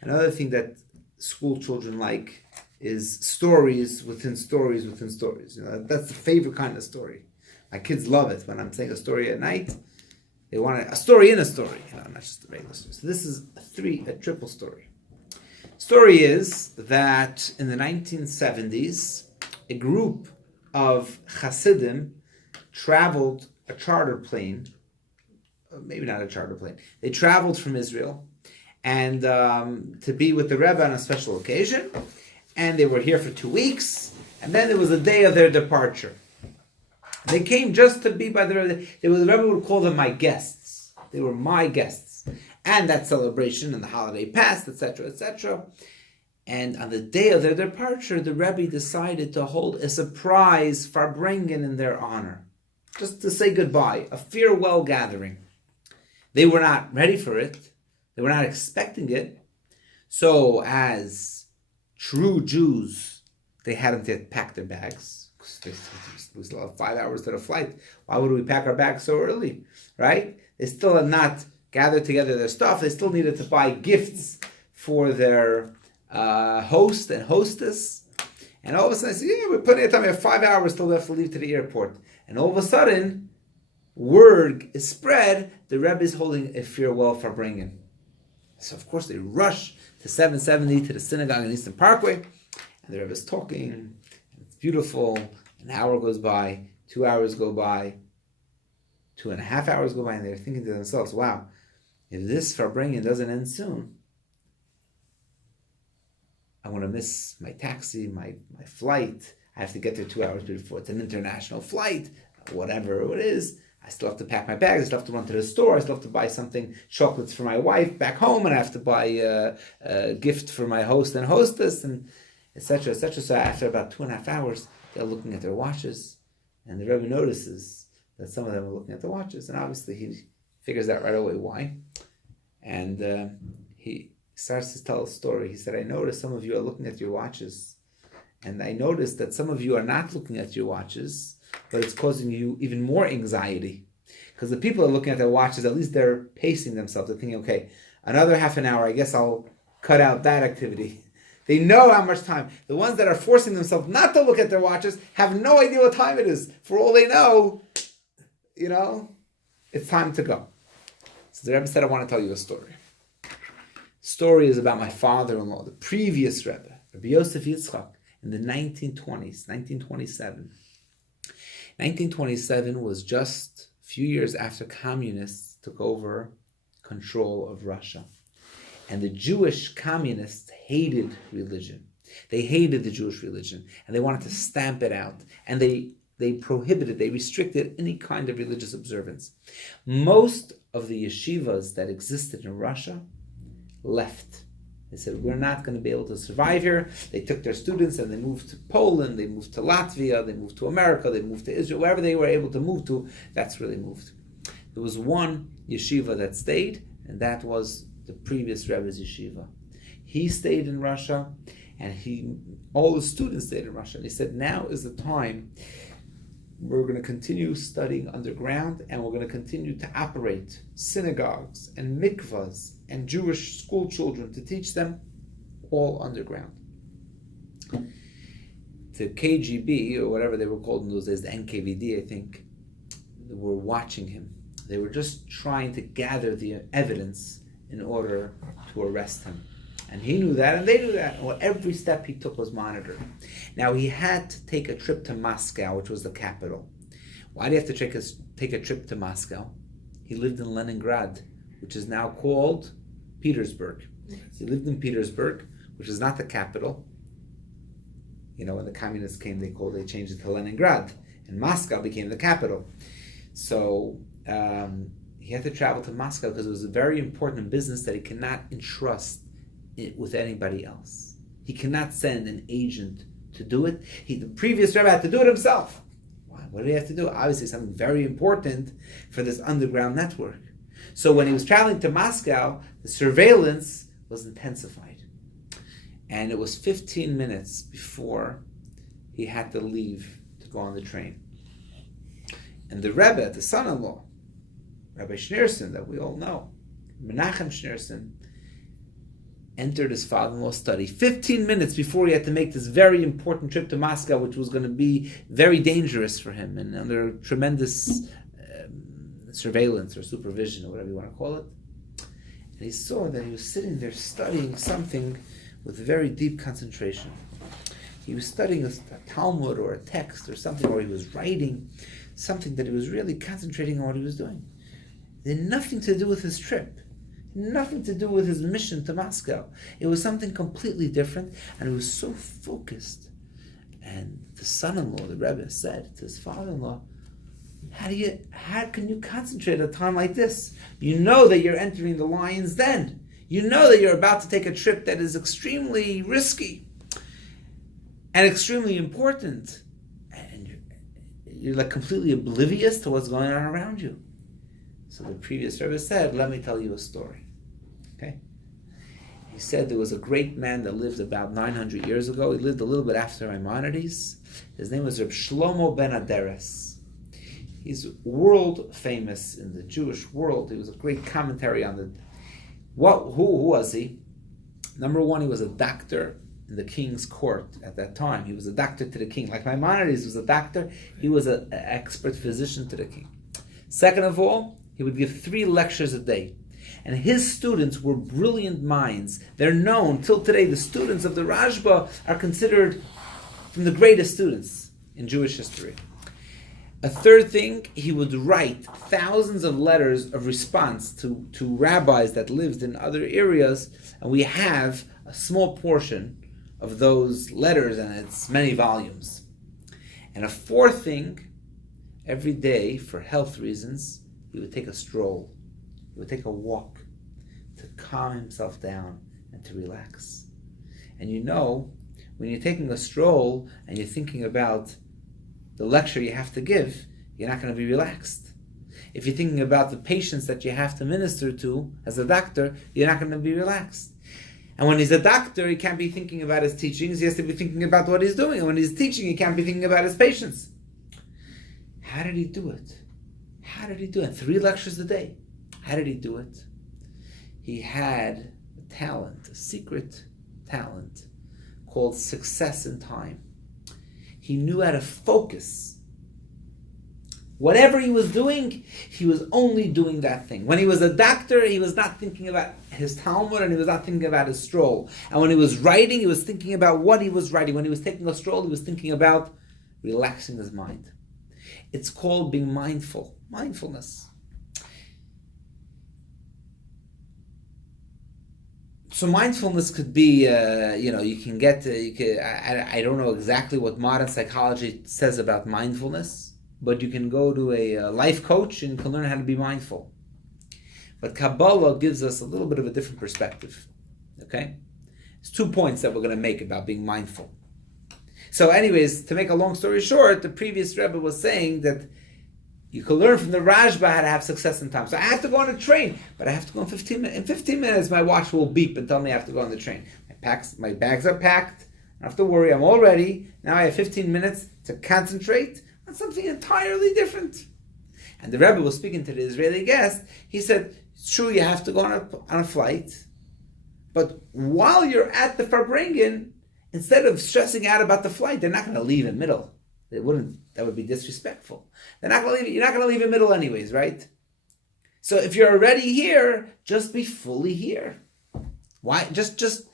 Another thing that school children like is stories within stories within stories. You know, that's the favorite kind of story. My kids love it. When I'm saying a story at night, they want a story in a story, you know, not just a regular story. So this is a triple story. Story is that in the 1970s, a group of Hasidim traveled a charter plane, maybe not a charter plane. They traveled from Israel and to be with the Rebbe on a special occasion, and they were here for 2 weeks, and then it was the day of their departure. They came just to be by the Rebbe. The Rebbe would call them my guests. They were my guests. And that celebration and the holiday passed, etc., etc. And on the day of their departure, the Rebbe decided to hold a surprise farbrengen in their honor, just to say goodbye, a farewell gathering. They were not ready for it. They were not expecting it. So as true Jews, they hadn't yet packed their bags. We still have 5 hours to the flight. Why would we pack our bags so early, right? They still had not gathered together their stuff. They still needed to buy gifts for their host and hostess. And all of a sudden, I said, yeah, we're plenty of time. We have 5 hours till we have to leave to the airport. And all of a sudden, word is spread, the Rebbe is holding a farewell farbrengen. So of course they rush to 770 to the synagogue in Eastern Parkway, and the Rebbe is talking, and it's beautiful. An hour goes by, 2 hours go by, 2.5 hours go by, and they're thinking to themselves, wow, if this farbrengen doesn't end soon, I'm going to miss my taxi, my flight. I have to get there 2 hours before. It's an international flight, whatever it is. I still have to pack my bags. I still have to run to the store. I still have to buy something, chocolates for my wife back home, and I have to buy a gift for my host and hostess, and etc., etc. So after about 2.5 hours, they're looking at their watches, and the Rebbe notices that some of them are looking at the watches, and obviously he figures out right away why. And he starts to tell a story. He said, I noticed some of you are looking at your watches, and I noticed that some of you are not looking at your watches, but it's causing you even more anxiety. Because the people are looking at their watches, at least they're pacing themselves. They're thinking, okay, another half an hour, I guess I'll cut out that activity. They know how much time. The ones that are forcing themselves not to look at their watches have no idea what time it is. For all they know, it's time to go. So the Rebbe said, I want to tell you a story. Story is about my father-in-law, the previous Rebbe, Rabbi Yosef Yitzchak, in the 1920s, 1927. 1927 was just a few years after communists took over control of Russia. And the Jewish communists hated religion. They hated the Jewish religion, and they wanted to stamp it out. And they prohibited, they restricted any kind of religious observance. Most of the yeshivas that existed in Russia left. They said, we're not going to be able to survive here. They took their students and they moved to Poland, they moved to Latvia, they moved to America, they moved to Israel. Wherever they were able to move to, that's where they moved. There was one yeshiva that stayed, and that was the previous Rebbe's yeshiva. He stayed in Russia, and all the students stayed in Russia. And he said, now is the time. We're going to continue studying underground, and we're going to continue to operate synagogues and mikvahs and Jewish school children to teach them all underground. The KGB, or whatever they were called in those days, the NKVD, I think, were watching him. They were just trying to gather the evidence in order to arrest him. And he knew that, and they knew that. Well, every step he took was monitored. Now, he had to take a trip to Moscow, which was the capital. Why do you have to take a trip to Moscow? He lived in Leningrad, which is now called Petersburg. He lived in Petersburg, which is not the capital. You know, when the communists came, they changed it to Leningrad, and Moscow became the capital. So he had to travel to Moscow because it was a very important business that he cannot entrust it with anybody else. He cannot send an agent to do it. The previous rabbi had to do it himself. Why? What did he have to do? Obviously something very important for this underground network. So when he was traveling to Moscow, the surveillance was intensified. And it was 15 minutes before he had to leave to go on the train. And the Rebbe, the son-in-law, Rabbi Schneerson, that we all know, Menachem Schneerson, entered his father-in-law's study 15 minutes before he had to make this very important trip to Moscow, which was going to be very dangerous for him and under tremendous surveillance or supervision or whatever you want to call it. And he saw that he was sitting there studying something with very deep concentration. He was studying a Talmud or a text or something, or he was writing something that he was really concentrating on what he was doing. It had nothing to do with his trip. Nothing to do with his mission to Moscow. It was something completely different, and it was so focused. And the son-in-law, the Rebbe, said to his father-in-law, how can you concentrate at a time like this? You know that you're entering the lion's den. You know that you're about to take a trip that is extremely risky and extremely important. And you're like completely oblivious to what's going on around you. So the previous Rebbe said, let me tell you a story. Okay? He said there was a great man that lived about 900 years ago. He lived a little bit after Maimonides. His name was Reb Shlomo ben Aderes. He's world famous in the Jewish world. He was a great commentary on who was he? Number one, he was a doctor in the king's court at that time. He was a doctor to the king. Like Maimonides was a doctor, he was an expert physician to the king. Second of all, he would give 3 lectures a day. And his students were brilliant minds. They're known, till today, the students of the Rashba are considered from the greatest students in Jewish history. A third thing, he would write thousands of letters of response to rabbis that lived in other areas, and we have a small portion of those letters, and it's many volumes. And a fourth thing, every day, for health reasons, he would take a stroll. He would take a walk to calm himself down and to relax. And you know, when you're taking a stroll and you're thinking about the lecture you have to give, you're not going to be relaxed. If you're thinking about the patients that you have to minister to as a doctor, you're not going to be relaxed. And when he's a doctor, he can't be thinking about his teachings, he has to be thinking about what he's doing. And when he's teaching, he can't be thinking about his patients. How did he do it? How did he do it? 3 lectures a day. How did he do it? He had a talent, a secret talent called success in time. He knew how to focus. Whatever he was doing, he was only doing that thing. When he was a doctor, he was not thinking about his Talmud and he was not thinking about his stroll. And when he was writing, he was thinking about what he was writing. When he was taking a stroll, he was thinking about relaxing his mind. It's called being mindful, mindfulness. So mindfulness could be, I don't know exactly what modern psychology says about mindfulness, but you can go to a life coach and you can learn how to be mindful. But Kabbalah gives us a little bit of a different perspective. Okay? There's 2 points that we're going to make about being mindful. So anyways, to make a long story short, the previous Rebbe was saying that you can learn from the Rashba how to have success in time. So I have to go on a train, but I have to go in 15 minutes. In 15 minutes, my watch will beep and tell me I have to go on the train. My bags are packed. I don't have to worry. I'm all ready. Now I have 15 minutes to concentrate on something entirely different. And the Rebbe was speaking to the Israeli guest. He said, it's true, you have to go on a flight. But while you're at the Farbrengen, instead of stressing out about the flight, they're not going to leave in middle. That would be disrespectful. You're not going to leave in middle anyways, right? So if you're already here, just be fully here. Why? Just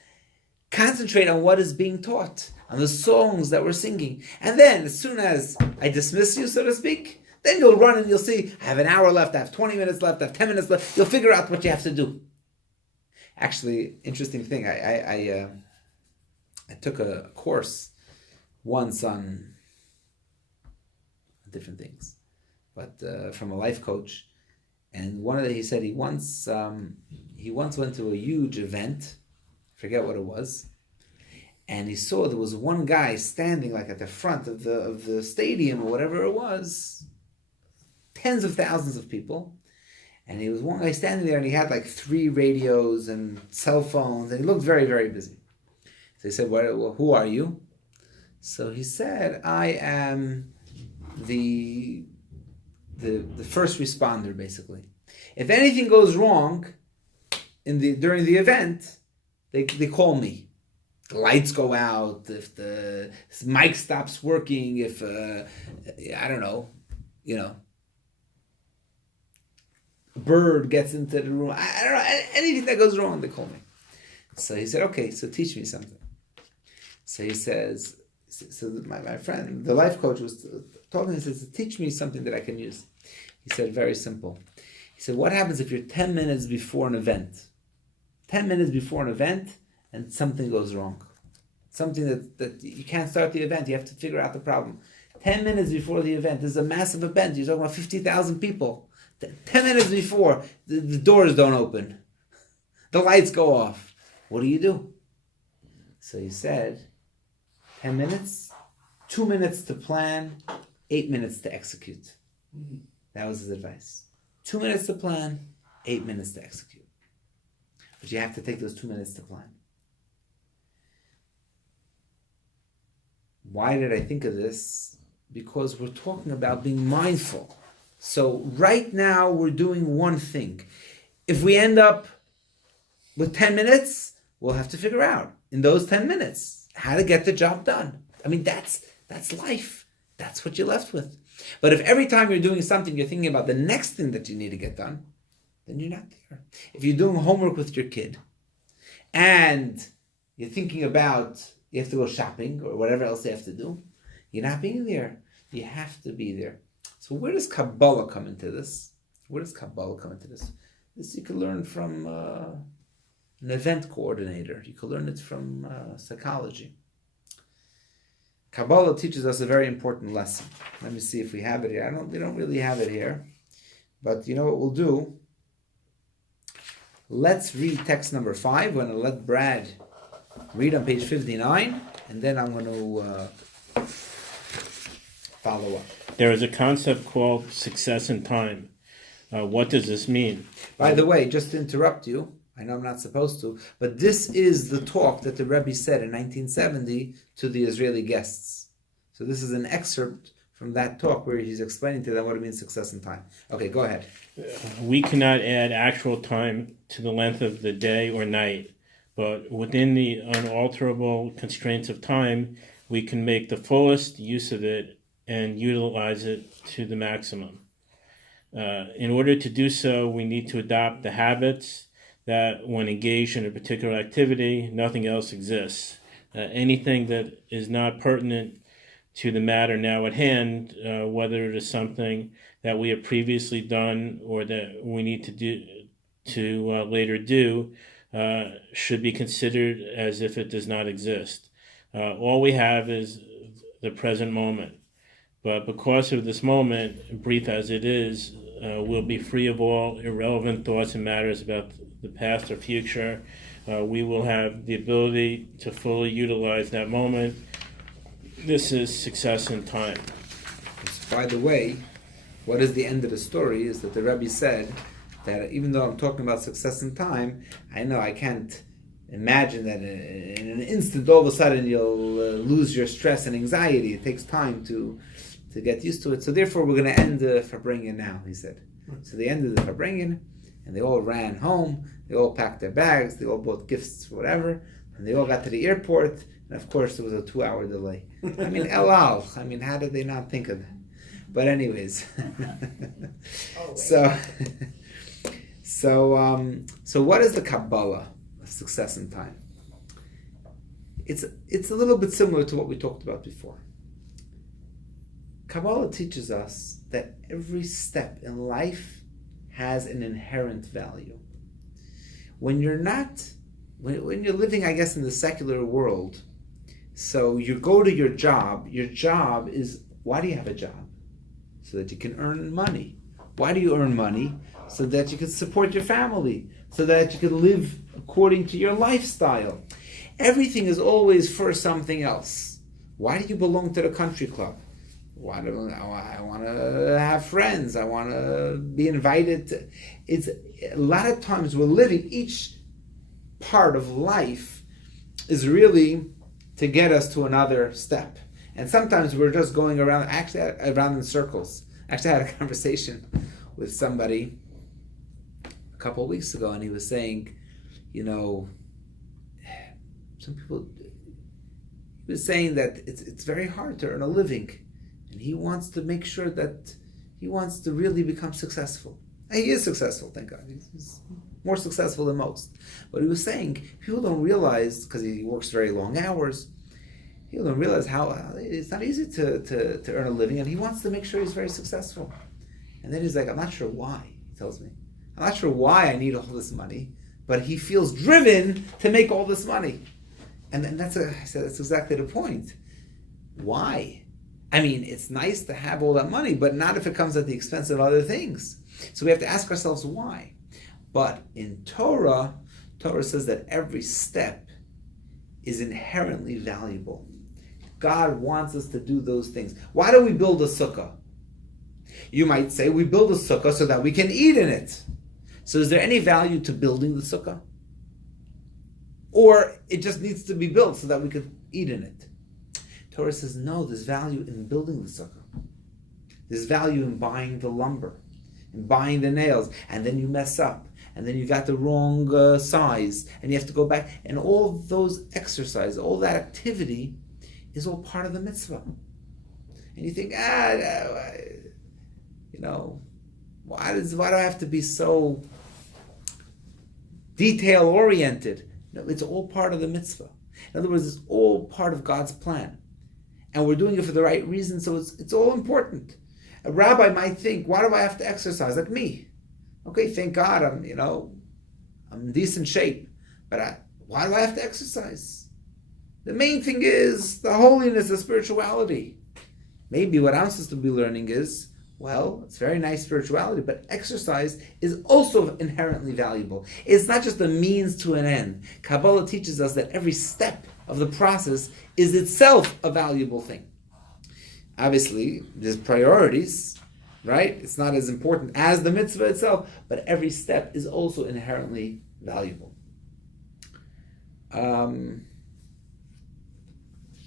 Concentrate on what is being taught, on the songs that we're singing. And then, as soon as I dismiss you, so to speak, then you'll run and you'll see, I have an hour left, I have 20 minutes left, I have 10 minutes left. You'll figure out what you have to do. Actually, interesting thing, I took a course once on different things, but from a life coach. And he said he once went to a huge event, forget what it was, and he saw there was one guy standing like at the front of the stadium or whatever it was, tens of thousands of people, and he was one guy standing there, and he had like 3 radios and cell phones, and he looked very, very busy. So he said, well, who are you? So he said, I am the first responder, basically. If anything goes wrong during the event, they call me. The lights go out, if the mic stops working, if I don't know, a bird gets into the room, I don't know, anything that goes wrong, they call me. So he said, okay, so teach me something. So he says, my friend, the life coach was talking, he says, teach me something that I can use. He said, very simple. He said, what happens if you're 10 minutes before an event? 10 minutes before an event and something goes wrong. Something that you can't start the event, you have to figure out the problem. 10 minutes before the event, there's a massive event, you're talking about 50,000 people. 10 minutes before, the doors don't open. The lights go off. What do? So he said, 10 minutes, 2 minutes to plan, 8 minutes to execute. That was his advice. 2 minutes to plan, 8 minutes to execute. But you have to take those 2 minutes to plan. Why did I think of this? Because we're talking about being mindful. So right now we're doing one thing. If we end up with 10 minutes, we'll have to figure out in those 10 minutes how to get the job done. I mean, that's life. That's what you're left with. But if every time you're doing something, you're thinking about the next thing that you need to get done, then you're not there. If you're doing homework with your kid and you're thinking about you have to go shopping or whatever else you have to do, you're not being there. You have to be there. So where does Kabbalah come into this? This you can learn from an event coordinator. You can learn it from psychology. Kabbalah teaches us a very important lesson. Let me see if we have it here. We don't really have it here. But you know what we'll do? Let's read text number 5. We're going to let Brad read on page 59, and then I'm going to follow up. There is a concept called success in time. What does this mean? By the way, just to interrupt you, I know I'm not supposed to, but this is the talk that the Rabbi said in 1970 to the Israeli guests. So this is an excerpt from that talk where he's explaining to them what it means success in time. Okay, go ahead. We cannot add actual time to the length of the day or night, but within the unalterable constraints of time, we can make the fullest use of it and utilize it to the maximum. In order to do so, we need to adopt the habits that when engaged in a particular activity, nothing else exists. Anything that is not pertinent to the matter now at hand, whether it is something that we have previously done or that we need to later do, should be considered as if it does not exist. All we have is the present moment. But because of this moment, brief as it is, we'll be free of all irrelevant thoughts and matters about the past or future. We will have the ability to fully utilize that moment. This is success in time. By the way, what is the end of the story is that the Rabbi said that even though I'm talking about success in time, I know I can't imagine that in an instant all of a sudden you'll lose your stress and anxiety. It takes time to get used to it. So therefore we're going to end the Farbrengen now, he said. So they ended the Farbrengen, and they all ran home. They all packed their bags. They all bought gifts, whatever. And they all got to the airport. And of course, there was a 2-hour delay. I mean, Elal. I mean, how did they not think of that? But anyways. So what is the Kabbalah of success in time? it's a little bit similar to what we talked about before. Kabbalah teaches us that every step in life has an inherent value. When you're living, I guess, in the secular world, so you go to your job is, why do you have a job? So that you can earn money. Why do you earn money? So that you can support your family, so that you can live according to your lifestyle. Everything is always for something else. Why do you belong to the country club? I want to have friends. I want to be invited. It's a lot of times we're living, each part of life is really to get us to another step. And sometimes we're just going around in circles. Actually, I had a conversation with somebody a couple of weeks ago, and he was saying, some people, he was saying that it's very hard to earn a living. And he wants to make sure that he wants to really become successful. And he is successful, thank God. He's more successful than most. But he was saying, people don't realize, because he works very long hours, people don't realize how it's not easy to earn a living, and he wants to make sure he's very successful. And then he's like, I'm not sure why, he tells me. I'm not sure why I need all this money, but he feels driven to make all this money. And then I said, that's exactly the point. Why? I mean, it's nice to have all that money, but not if it comes at the expense of other things. So we have to ask ourselves why. But in Torah says that every step is inherently valuable. God wants us to do those things. Why do we build a sukkah? You might say we build a sukkah so that we can eat in it. So is there any value to building the sukkah? Or it just needs to be built so that we could eat in it? Torah says, no, there's value in building the sukkah. There's value in buying the lumber, in buying the nails, and then you mess up, and then you got the wrong size, and you have to go back, and all those exercises, all that activity is all part of the mitzvah. And you think, why do I have to be so detail-oriented? No, it's all part of the mitzvah. In other words, it's all part of God's plan. And we're doing it for the right reason, so it's all important. A rabbi might think, why do I have to exercise? Like me. Okay, thank God I'm in decent shape. But why do I have to exercise? The main thing is the holiness, the spirituality. Maybe what I'm supposed to be learning is, well, it's very nice spirituality, but exercise is also inherently valuable. It's not just a means to an end. Kabbalah teaches us that every step of the process is itself a valuable thing. Obviously, there's priorities, right? It's not as important as the mitzvah itself, but every step is also inherently valuable.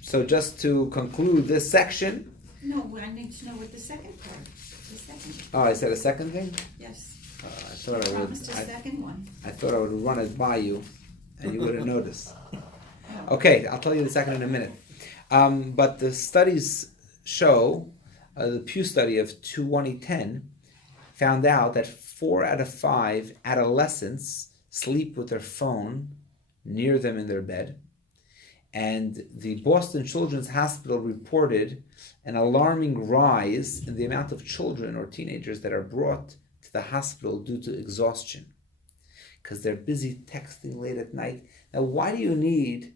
So just to conclude this section. No, I need to know what the second part. The second. Oh, I said a second thing? Yes. I thought You promised a second one. I thought I would run it by you, and you wouldn't notice. Okay, I'll tell you the second in a minute. But the studies show, the Pew study of 2010 found out that 4 out of 5 adolescents sleep with their phone near them in their bed. And the Boston Children's Hospital reported an alarming rise in the amount of children or teenagers that are brought to the hospital due to exhaustion, because they're busy texting late at night. Now, why do you need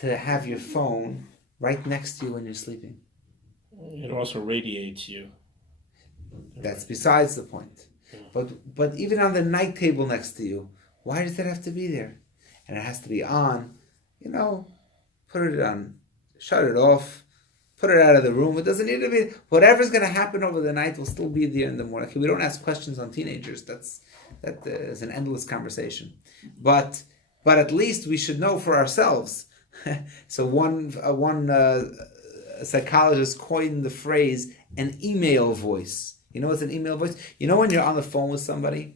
to have your phone right next to you when you're sleeping? It also radiates you. That's besides the point. But even on the night table next to you, why does that have to be there? And it has to be on, put it on, shut it off, put it out of the room. It doesn't need to be, whatever's going to happen over the night will still be there in the morning. Okay, we don't ask questions on teenagers. That is an endless conversation. But at least we should know for ourselves. So one psychologist coined the phrase an email voice. You know what's an email voice? You know when you're on the phone with somebody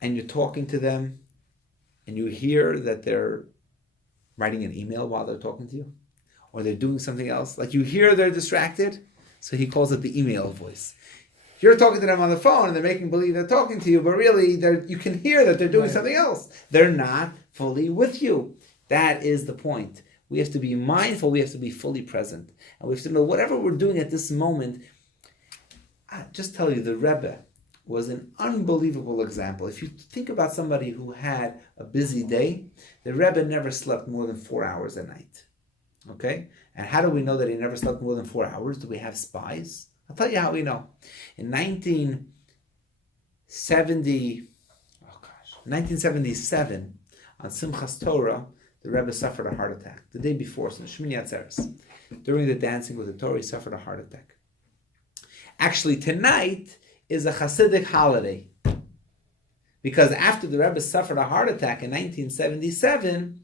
and you're talking to them and you hear that they're writing an email while they're talking to you, or they're doing something else. Like you hear they're distracted, so he calls it the email voice. You're talking to them on the phone and they're making believe they're talking to you, but really you can hear that they're doing something else. They're not fully with you. That is the point. We have to be mindful, we have to be fully present. And we have to know whatever we're doing at this moment. I just tell you, the Rebbe was an unbelievable example. If you think about somebody who had a busy day, the Rebbe never slept more than 4 hours a night. Okay? And how do we know that he never slept more than 4 hours? Do we have spies? I'll tell you how we know. In 1977, on Simchas Torah, the Rebbe suffered a heart attack. The day before, so Shmini Atzeres. During the dancing with the Torah, he suffered a heart attack. Actually, tonight is a Hasidic holiday. Because after the Rebbe suffered a heart attack in 1977,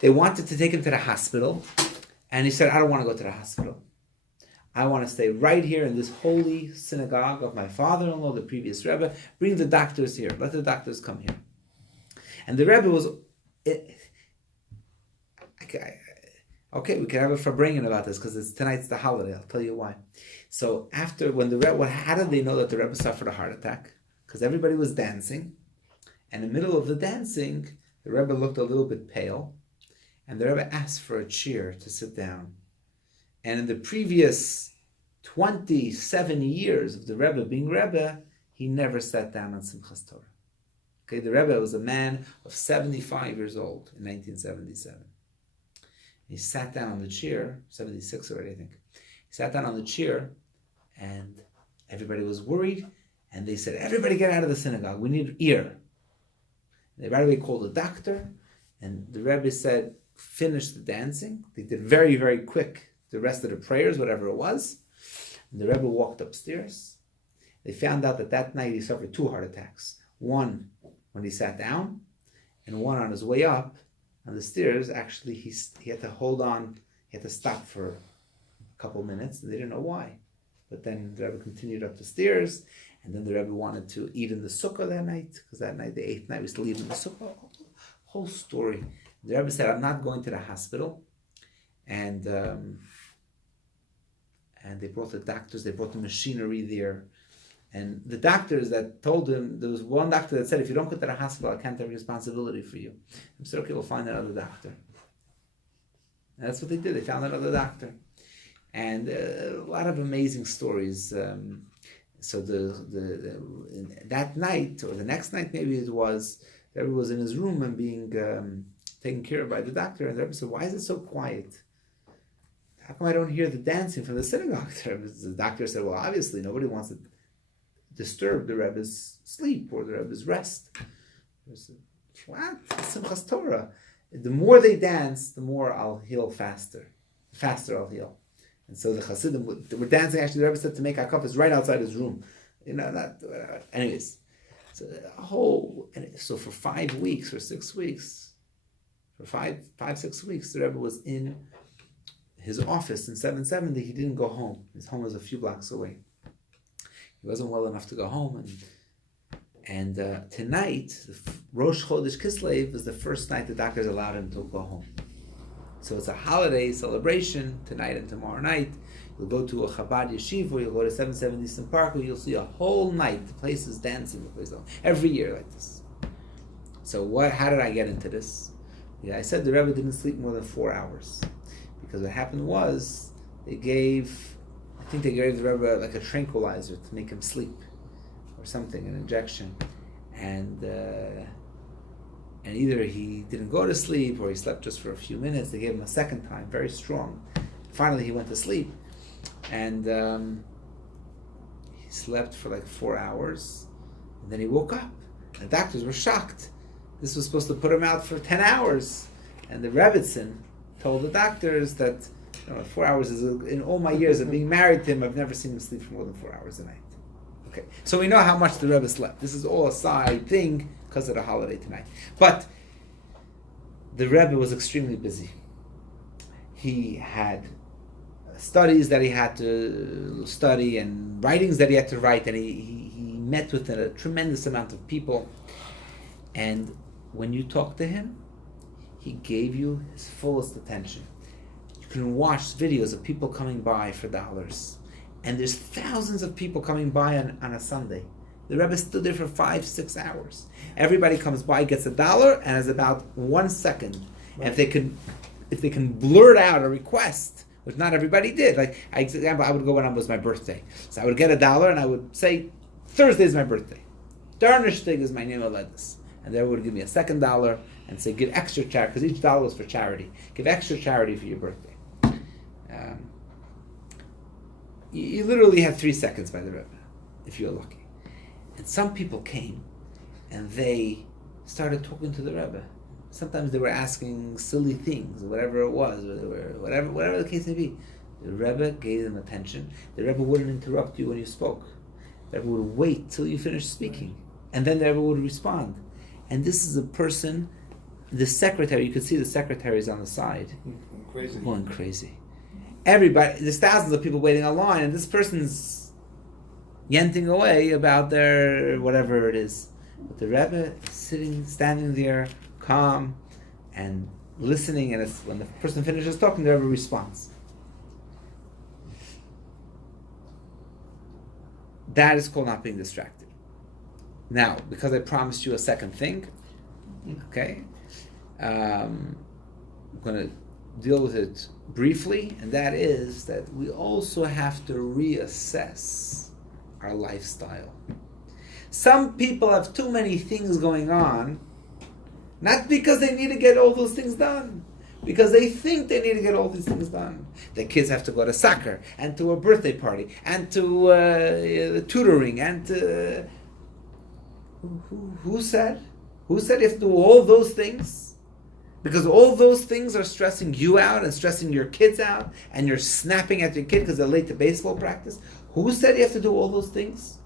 they wanted to take him to the hospital. And he said, I don't want to go to the hospital. I want to stay right here in this holy synagogue of my father-in-law, the previous Rebbe. Bring the doctors here. Let the doctors come here. And the Rebbe was... Okay, we can have a farbrengen about this because tonight's the holiday. I'll tell you why. So how did they know that the Rebbe suffered a heart attack? Because everybody was dancing. And in the middle of the dancing, the Rebbe looked a little bit pale. And the Rebbe asked for a chair to sit down. And in the previous 27 years of the Rebbe being Rebbe, he never sat down on Simchas Torah. Okay, the Rebbe was a man of 75 years old in 1977. He sat down on the chair, 76 already, I think. He sat down on the chair, and everybody was worried, and they said, everybody get out of the synagogue, we need ear. They right away called a doctor, and the Rebbe said, finish the dancing. They did very, very quick the rest of the prayers, whatever it was. And the Rebbe walked upstairs. They found out that night he suffered 2 heart attacks. One when he sat down, and one on his way up on the stairs. Actually, he had to hold on, he had to stop for a couple minutes, and they didn't know why. But then the Rebbe continued up the stairs, and then the Rebbe wanted to eat in the sukkah that night, because that night, the 8th night, we still eat in the sukkah. Whole story. The Rebbe said, I'm not going to the hospital. And they brought the doctors, they brought the machinery there. And the doctors that told him, there was one doctor that said, if you don't go to the hospital, I can't have responsibility for you. I said, okay, we'll find another doctor. And that's what they did. They found another doctor. And a lot of amazing stories. So that night, or the next night maybe it was, the Rebbe was in his room and being taken care of by the doctor. And the Rebbe said, why is it so quiet? How come I don't hear the dancing from the synagogue? The doctor said, well, obviously nobody wants to disturb the Rebbe's sleep or the Rebbe's rest. I said, what? Simchas Torah. The more they dance, the more I'll heal faster. The faster I'll heal. And so the Hasidim were dancing. Actually, the Rebbe said to make hakafas right outside his room. Anyways. So for 5 weeks or 6 weeks, for 6 weeks, the Rebbe was in his office in 770. He didn't go home. His home was a few blocks away. He wasn't well enough to go home. And tonight, Rosh Chodesh Kislev is the first night the doctors allowed him to go home. So it's a holiday celebration tonight and tomorrow night. You'll go to a Chabad yeshiva, you'll go to 770 Eastern Park, where you'll see a whole night. The place is dancing. Every year like this. So how did I get into this? Yeah, I said the Rebbe didn't sleep more than 4 hours. Because what happened was, they gave the Rebbe like a tranquilizer to make him sleep. Or something, an injection. And either he didn't go to sleep or he slept just for a few minutes. They gave him a second time, very strong. Finally he went to sleep. And he slept for like 4 hours. And then he woke up. And the doctors were shocked. This was supposed to put him out for 10 hours. And the Rebbitzin told the doctors that 4 hours is, in all my years of being married to him, I've never seen him sleep for more than 4 hours a night. Okay, so we know how much the Rebbe slept. This is all a side thing because of the holiday tonight. But the Rebbe was extremely busy. He had studies that he had to study and writings that he had to write, and he met with a tremendous amount of people. And when you talk to him, he gave you his fullest attention. You can watch videos of people coming by for dollars. And there's thousands of people coming by on a Sunday. The Rebbe stood there for 5-6 hours. Everybody comes by, gets $1, and has about 1 second. And if they can blurt out a request, which not everybody did. Like, example, I would go when it was my birthday. So I would get $1 and I would say, Thursday is my birthday. Donnerstag is my name of lettuce. And they would give me a second $1 and say, give extra charity, because each dollar was for charity. Give extra charity for your birthday. You literally had 3 seconds by the Rebbe, if you were lucky. And some people came and they started talking to the Rebbe. Sometimes they were asking silly things, whatever it was, whatever the case may be. The Rebbe gave them attention. The Rebbe wouldn't interrupt you when you spoke. The Rebbe would wait till you finished speaking. And then the Rebbe would respond. And this is a person, the secretary, you could see the secretaries on the side. Crazy. Going crazy. Everybody, there's thousands of people waiting online, and this person's yenting away about their whatever it is. But the Rebbe is standing there, calm, and listening, and when the person finishes talking, the Rebbe responds. That is called not being distracted. Now, because I promised you a second thing, okay, I'm going to deal with it briefly, and that is that we also have to reassess our lifestyle. Some people have too many things going on, not because they need to get all those things done, because they think they need to get all these things done. The kids have to go to soccer, and to a birthday party, and to tutoring, and to... Who said? Who said you have to do all those things? Because all those things are stressing you out and stressing your kids out, and you're snapping at your kid because they're late to baseball practice. Who said you have to do all those things?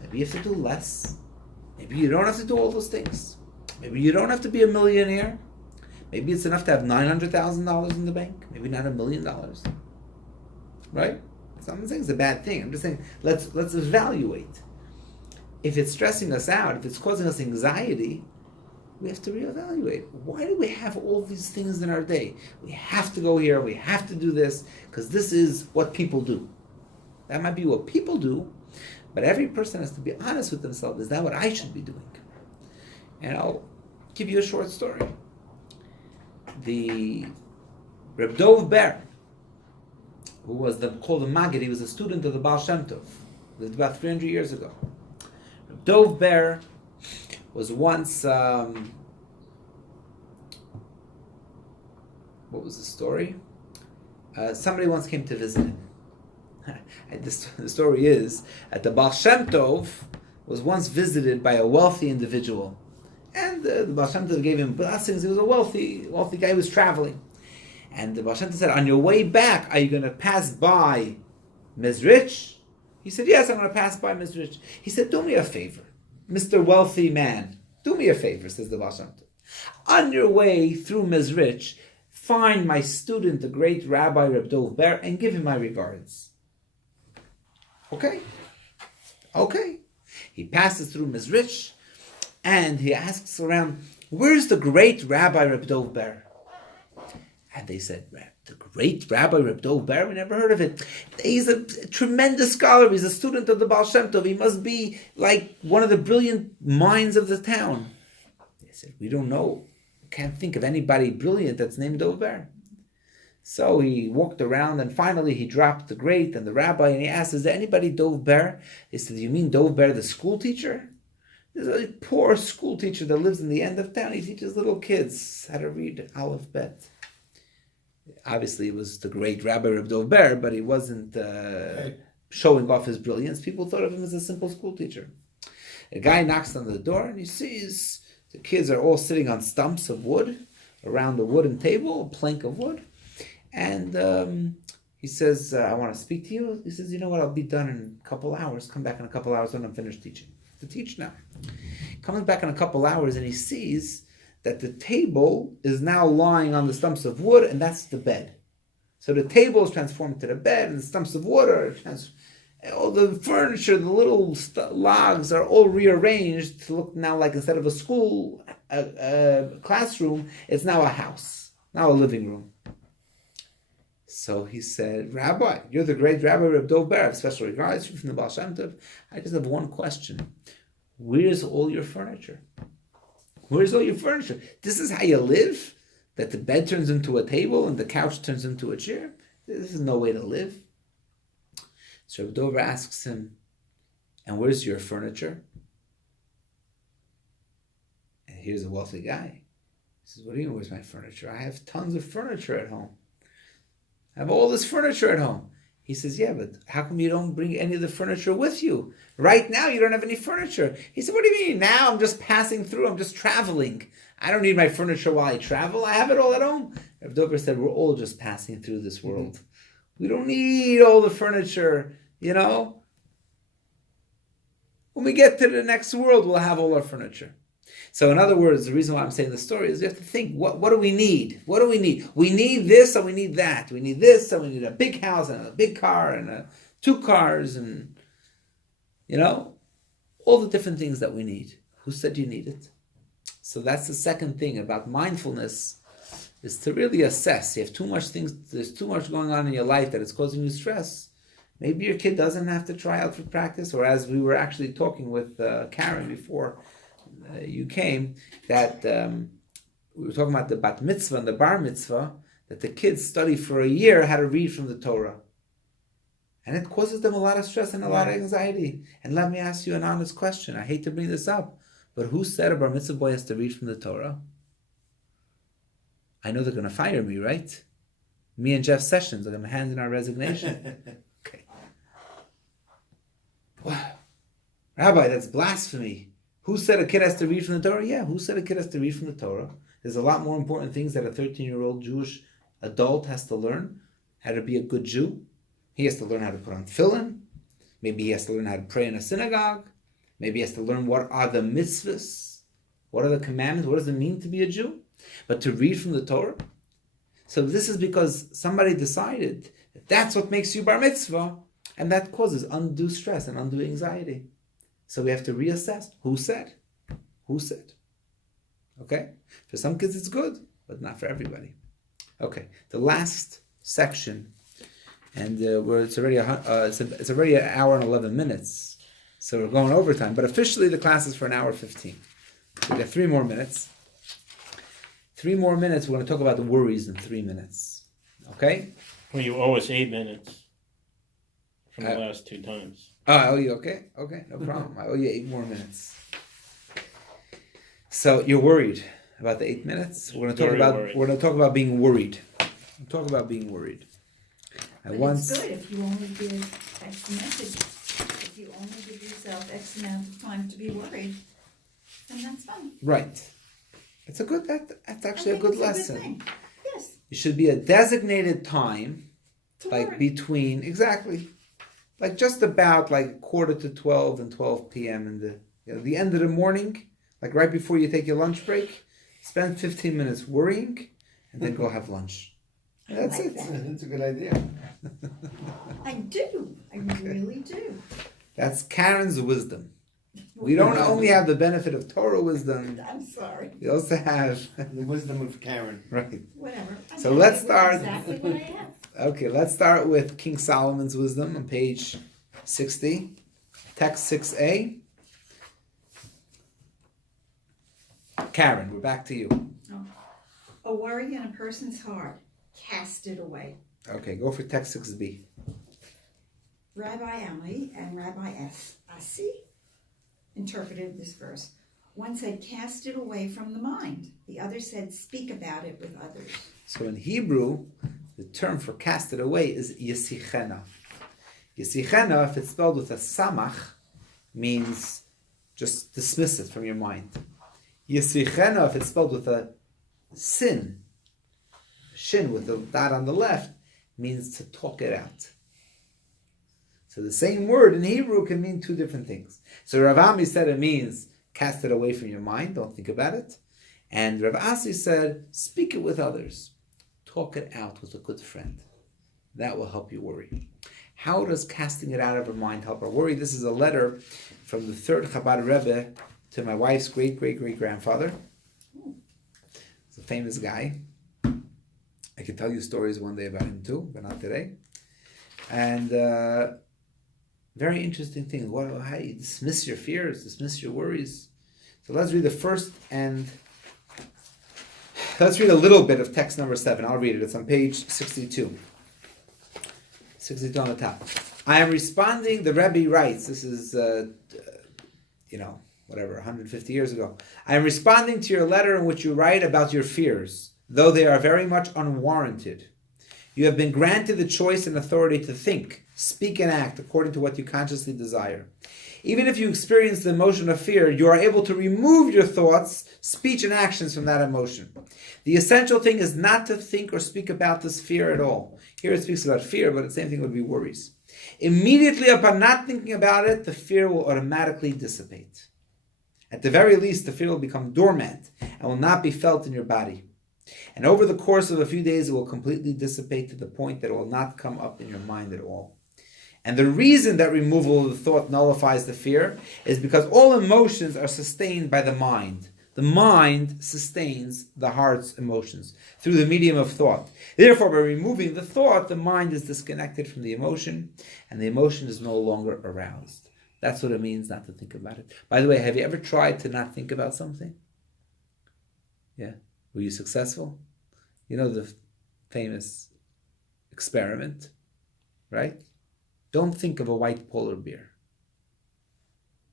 Maybe you have to do less. Maybe you don't have to do all those things. Maybe you don't have to be a millionaire. Maybe it's enough to have $900,000 in the bank. Maybe not $1 million. Right? So I'm not saying it's a bad thing. I'm just saying let's evaluate. If it's stressing us out, if it's causing us anxiety, we have to reevaluate. Why do we have all these things in our day? We have to go here, we have to do this, because this is what people do. That might be what people do, but every person has to be honest with themselves. Is that what I should be doing? And I'll give you a short story. The Reb Dov Ber, who was called the Maggid, he was a student of the Baal Shem Tov, lived about 300 years ago. Reb Dov Ber was once, what was the story? Somebody once came to visit him. The story is that the Baal Shem Tov was once visited by a wealthy individual. And the Baal Shem Tov gave him blessings. He was a wealthy guy who was traveling. And the Baal Shem Tov said, on your way back, are you going to pass by Mezrich? He said, yes, I'm going to pass by Mezrich. He said, do me a favor, Mr. Wealthy Man. Do me a favor, says the Baal Shem Tov. On your way through Mezrich, find my student, the great Rabbi Reb Dov Ber, and give him my regards. Okay. He passes through Mezrich, and he asks around, where's the great Rabbi Reb Dov Ber? And they said, the great Rabbi Reb Dov Ber? We never heard of it. He's a tremendous scholar. He's a student of the Baal Shem Tov. He must be like one of the brilliant minds of the town. They said, we don't know. Can't think of anybody brilliant that's named Dov Ber. So he walked around, and finally he dropped the great and the rabbi, and he asked, is there anybody Dov Ber? He said, you mean Dov Ber, the school teacher? There's a poor school teacher that lives in the end of town. He teaches little kids how to read Aleph Bet. Obviously, it was the great Rabbi Reb Dov Ber, but he wasn't showing off his brilliance. People thought of him as a simple school teacher. A guy knocks on the door, and he sees the kids are all sitting on stumps of wood around a wooden table, a plank of wood. And he says, I want to speak to you. He says, you know what, I'll be done in a couple hours. Come back in a couple hours when I'm finished teaching. To teach now. Comes back in a couple hours, and he sees that the table is now lying on the stumps of wood, and that's the bed. So the table is transformed to the bed, and the stumps of wood are all the furniture, the little logs are all rearranged to look now like, instead of a school, a classroom, it's now a house, now a living room. So he said, Rabbi, you're the great Rabbi Reb Dov Ber. I have special regards from the Baal Shem Tov. I just have one question. Where's all your furniture? Where's all your furniture? This is how you live? that the bed turns into a table and the couch turns into a chair? This is no way to live. So Rabbi Dover asks him, and where's your furniture? And here's a wealthy guy. He says, what do you mean, where's my furniture? I have tons of furniture at home. I have all this furniture at home. He says, yeah, but how come you don't bring any of the furniture with you? Right now, you don't have any furniture. He said, what do you mean? Now I'm just passing through. I'm just traveling. I don't need my furniture while I travel. I have it all at home. Rabbi Dover said, we're all just passing through this world. We don't need all the furniture, When we get to the next world, we'll have all our furniture. So in other words, the reason why I'm saying the story is you have to think, what do we need? What do we need? We need this and we need that. We need this and we need a big house and a big car and 2 cars and, all the different things that we need. Who said you need it? So that's the second thing about mindfulness, is to really assess. You have too much things, there's too much going on in your life that it's causing you stress. Maybe your kid doesn't have to try out for practice, or as we were actually talking with Karen before you came, that we were talking about the bat mitzvah and the bar mitzvah, that the kids study for a year how to read from the Torah. And it causes them a lot of stress and a lot of anxiety. And let me ask you an honest question. I hate to bring this up, but who said a bar mitzvah boy has to read from the Torah? I know they're going to fire me, right? Me and Jeff Sessions are going to hand in our resignation. Okay. Wow. Rabbi, that's blasphemy. Who said a kid has to read from the Torah? Yeah, who said a kid has to read from the Torah? There's a lot more important things that a 13-year-old Jewish adult has to learn. How to be a good Jew. He has to learn how to put on tefillin. Maybe he has to learn how to pray in a synagogue. Maybe he has to learn what are the mitzvahs. What are the commandments? What does it mean to be a Jew? But to read from the Torah? So this is because somebody decided that that's what makes you bar mitzvah, and that causes undue stress and undue anxiety. So we have to reassess. Who said? Who said? Okay? For some kids it's good, but not for everybody. Okay, the last section, and it's already an hour and 11 minutes, so we're going overtime. But officially the class is for an hour 15. We got 3 more minutes. 3 more minutes. We're going to talk about the worries in 3 minutes. Okay? Well, you owe us 8 minutes from the last 2 times. Oh, I owe you? Okay, no problem. I owe you 8 more minutes. So you're worried about the 8 minutes. We're going to talk about being worried. We'll talk about being worried. It's good if you only give X message. If you only give yourself X amount of time to be worried, then that's fine. Right. It's a good. That's actually a good lesson. Good thing. Yes. It should be a designated time, To like worry. between like just about like 11:45 and 12 p.m. in the end of the morning, like right before you take your lunch break. Spend 15 minutes worrying, and then go have lunch. And that's like it. that. That's a good idea. I do. I really do. That's Karen's wisdom. We don't only have the benefit of Torah wisdom. I'm sorry. We also have The wisdom of Karen. right. Whatever. So let's I start. Exactly what I have. Okay, let's start with King Solomon's wisdom on page 60, text 6a. Karen, we're back to you. A worry in a person's heart, cast it away. Okay, go for text 6b. Rabbi Ali and Rabbi Asi interpreted this verse. One said, cast it away from the mind. The other said, speak about it with others. So in Hebrew, the term for cast it away is yesichena. Yesichena, if it's spelled with a samach, means just dismiss it from your mind. Yesichena, if it's spelled with a sin, shin with the dot on the left, means to talk it out. So the same word in Hebrew can mean 2 different things. So Rav Ami said it means cast it away from your mind, don't think about it. And Rav Asi said, speak it with others. Talk it out with a good friend. That will help you worry. How does casting it out of our mind help our worry? This is a letter from the 3rd Chabad Rebbe to my wife's great-great-great-grandfather. He's a famous guy. I could tell you stories one day about him too, but not today. And very interesting thing. How you dismiss your fears, dismiss your worries. So let's read the first and Let's read a little bit of text number 7. I'll read it. It's on page 62. 62 on the top. I am responding, the Rabbi writes, this is, whatever, 150 years ago. I am responding to your letter in which you write about your fears, though they are very much unwarranted. You have been granted the choice and authority to think, speak, and act according to what you consciously desire. Even if you experience the emotion of fear, you are able to remove your thoughts, speech, and actions from that emotion. The essential thing is not to think or speak about this fear at all. Here it speaks about fear, but the same thing would be worries. Immediately upon not thinking about it, the fear will automatically dissipate. At the very least, the fear will become dormant and will not be felt in your body. And over the course of a few days, it will completely dissipate to the point that it will not come up in your mind at all. And the reason that removal of the thought nullifies the fear is because all emotions are sustained by the mind. The mind sustains the heart's emotions through the medium of thought. Therefore, by removing the thought, the mind is disconnected from the emotion, and the emotion is no longer aroused. That's what it means not to think about it. By the way, have you ever tried to not think about something? Yeah. Were you successful? You know the famous experiment, right? Don't think of a white polar bear.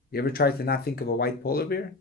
You ever tried to not think of a white polar bear?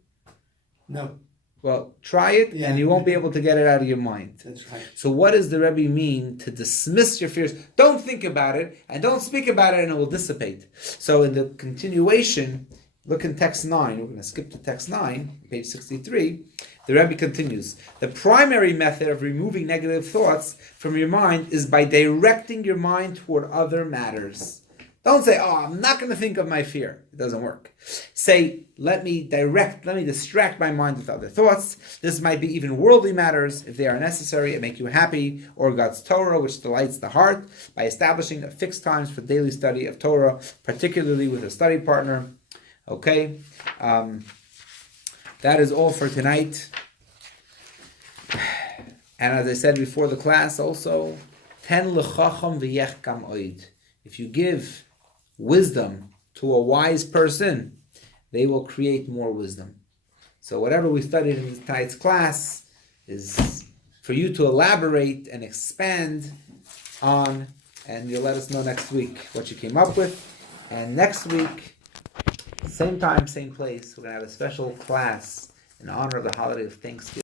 No. Well, try it, and you won't be able to get it out of your mind. That's right. So what does the Rebbe mean to dismiss your fears? Don't think about it, and don't speak about it, and it will dissipate. So in the continuation, look in text 9. We're going to skip to text 9, page 63. The Rebbe continues. The primary method of removing negative thoughts from your mind is by directing your mind toward other matters. Don't say, I'm not going to think of my fear. It doesn't work. Say, let me distract my mind with other thoughts. This might be even worldly matters if they are necessary and make you happy, or God's Torah, which delights the heart, by establishing fixed times for daily study of Torah, particularly with a study partner. Okay? That is all for tonight. And as I said before the class also, ten l'chacham v'yechkam oid. If you give wisdom to a wise person, they will create more wisdom. So whatever we studied in tonight's class is for you to elaborate and expand on, and you'll let us know next week what you came up with. And next week, same time, same place, we're going to have a special class in honor of the holiday of Thanksgiving.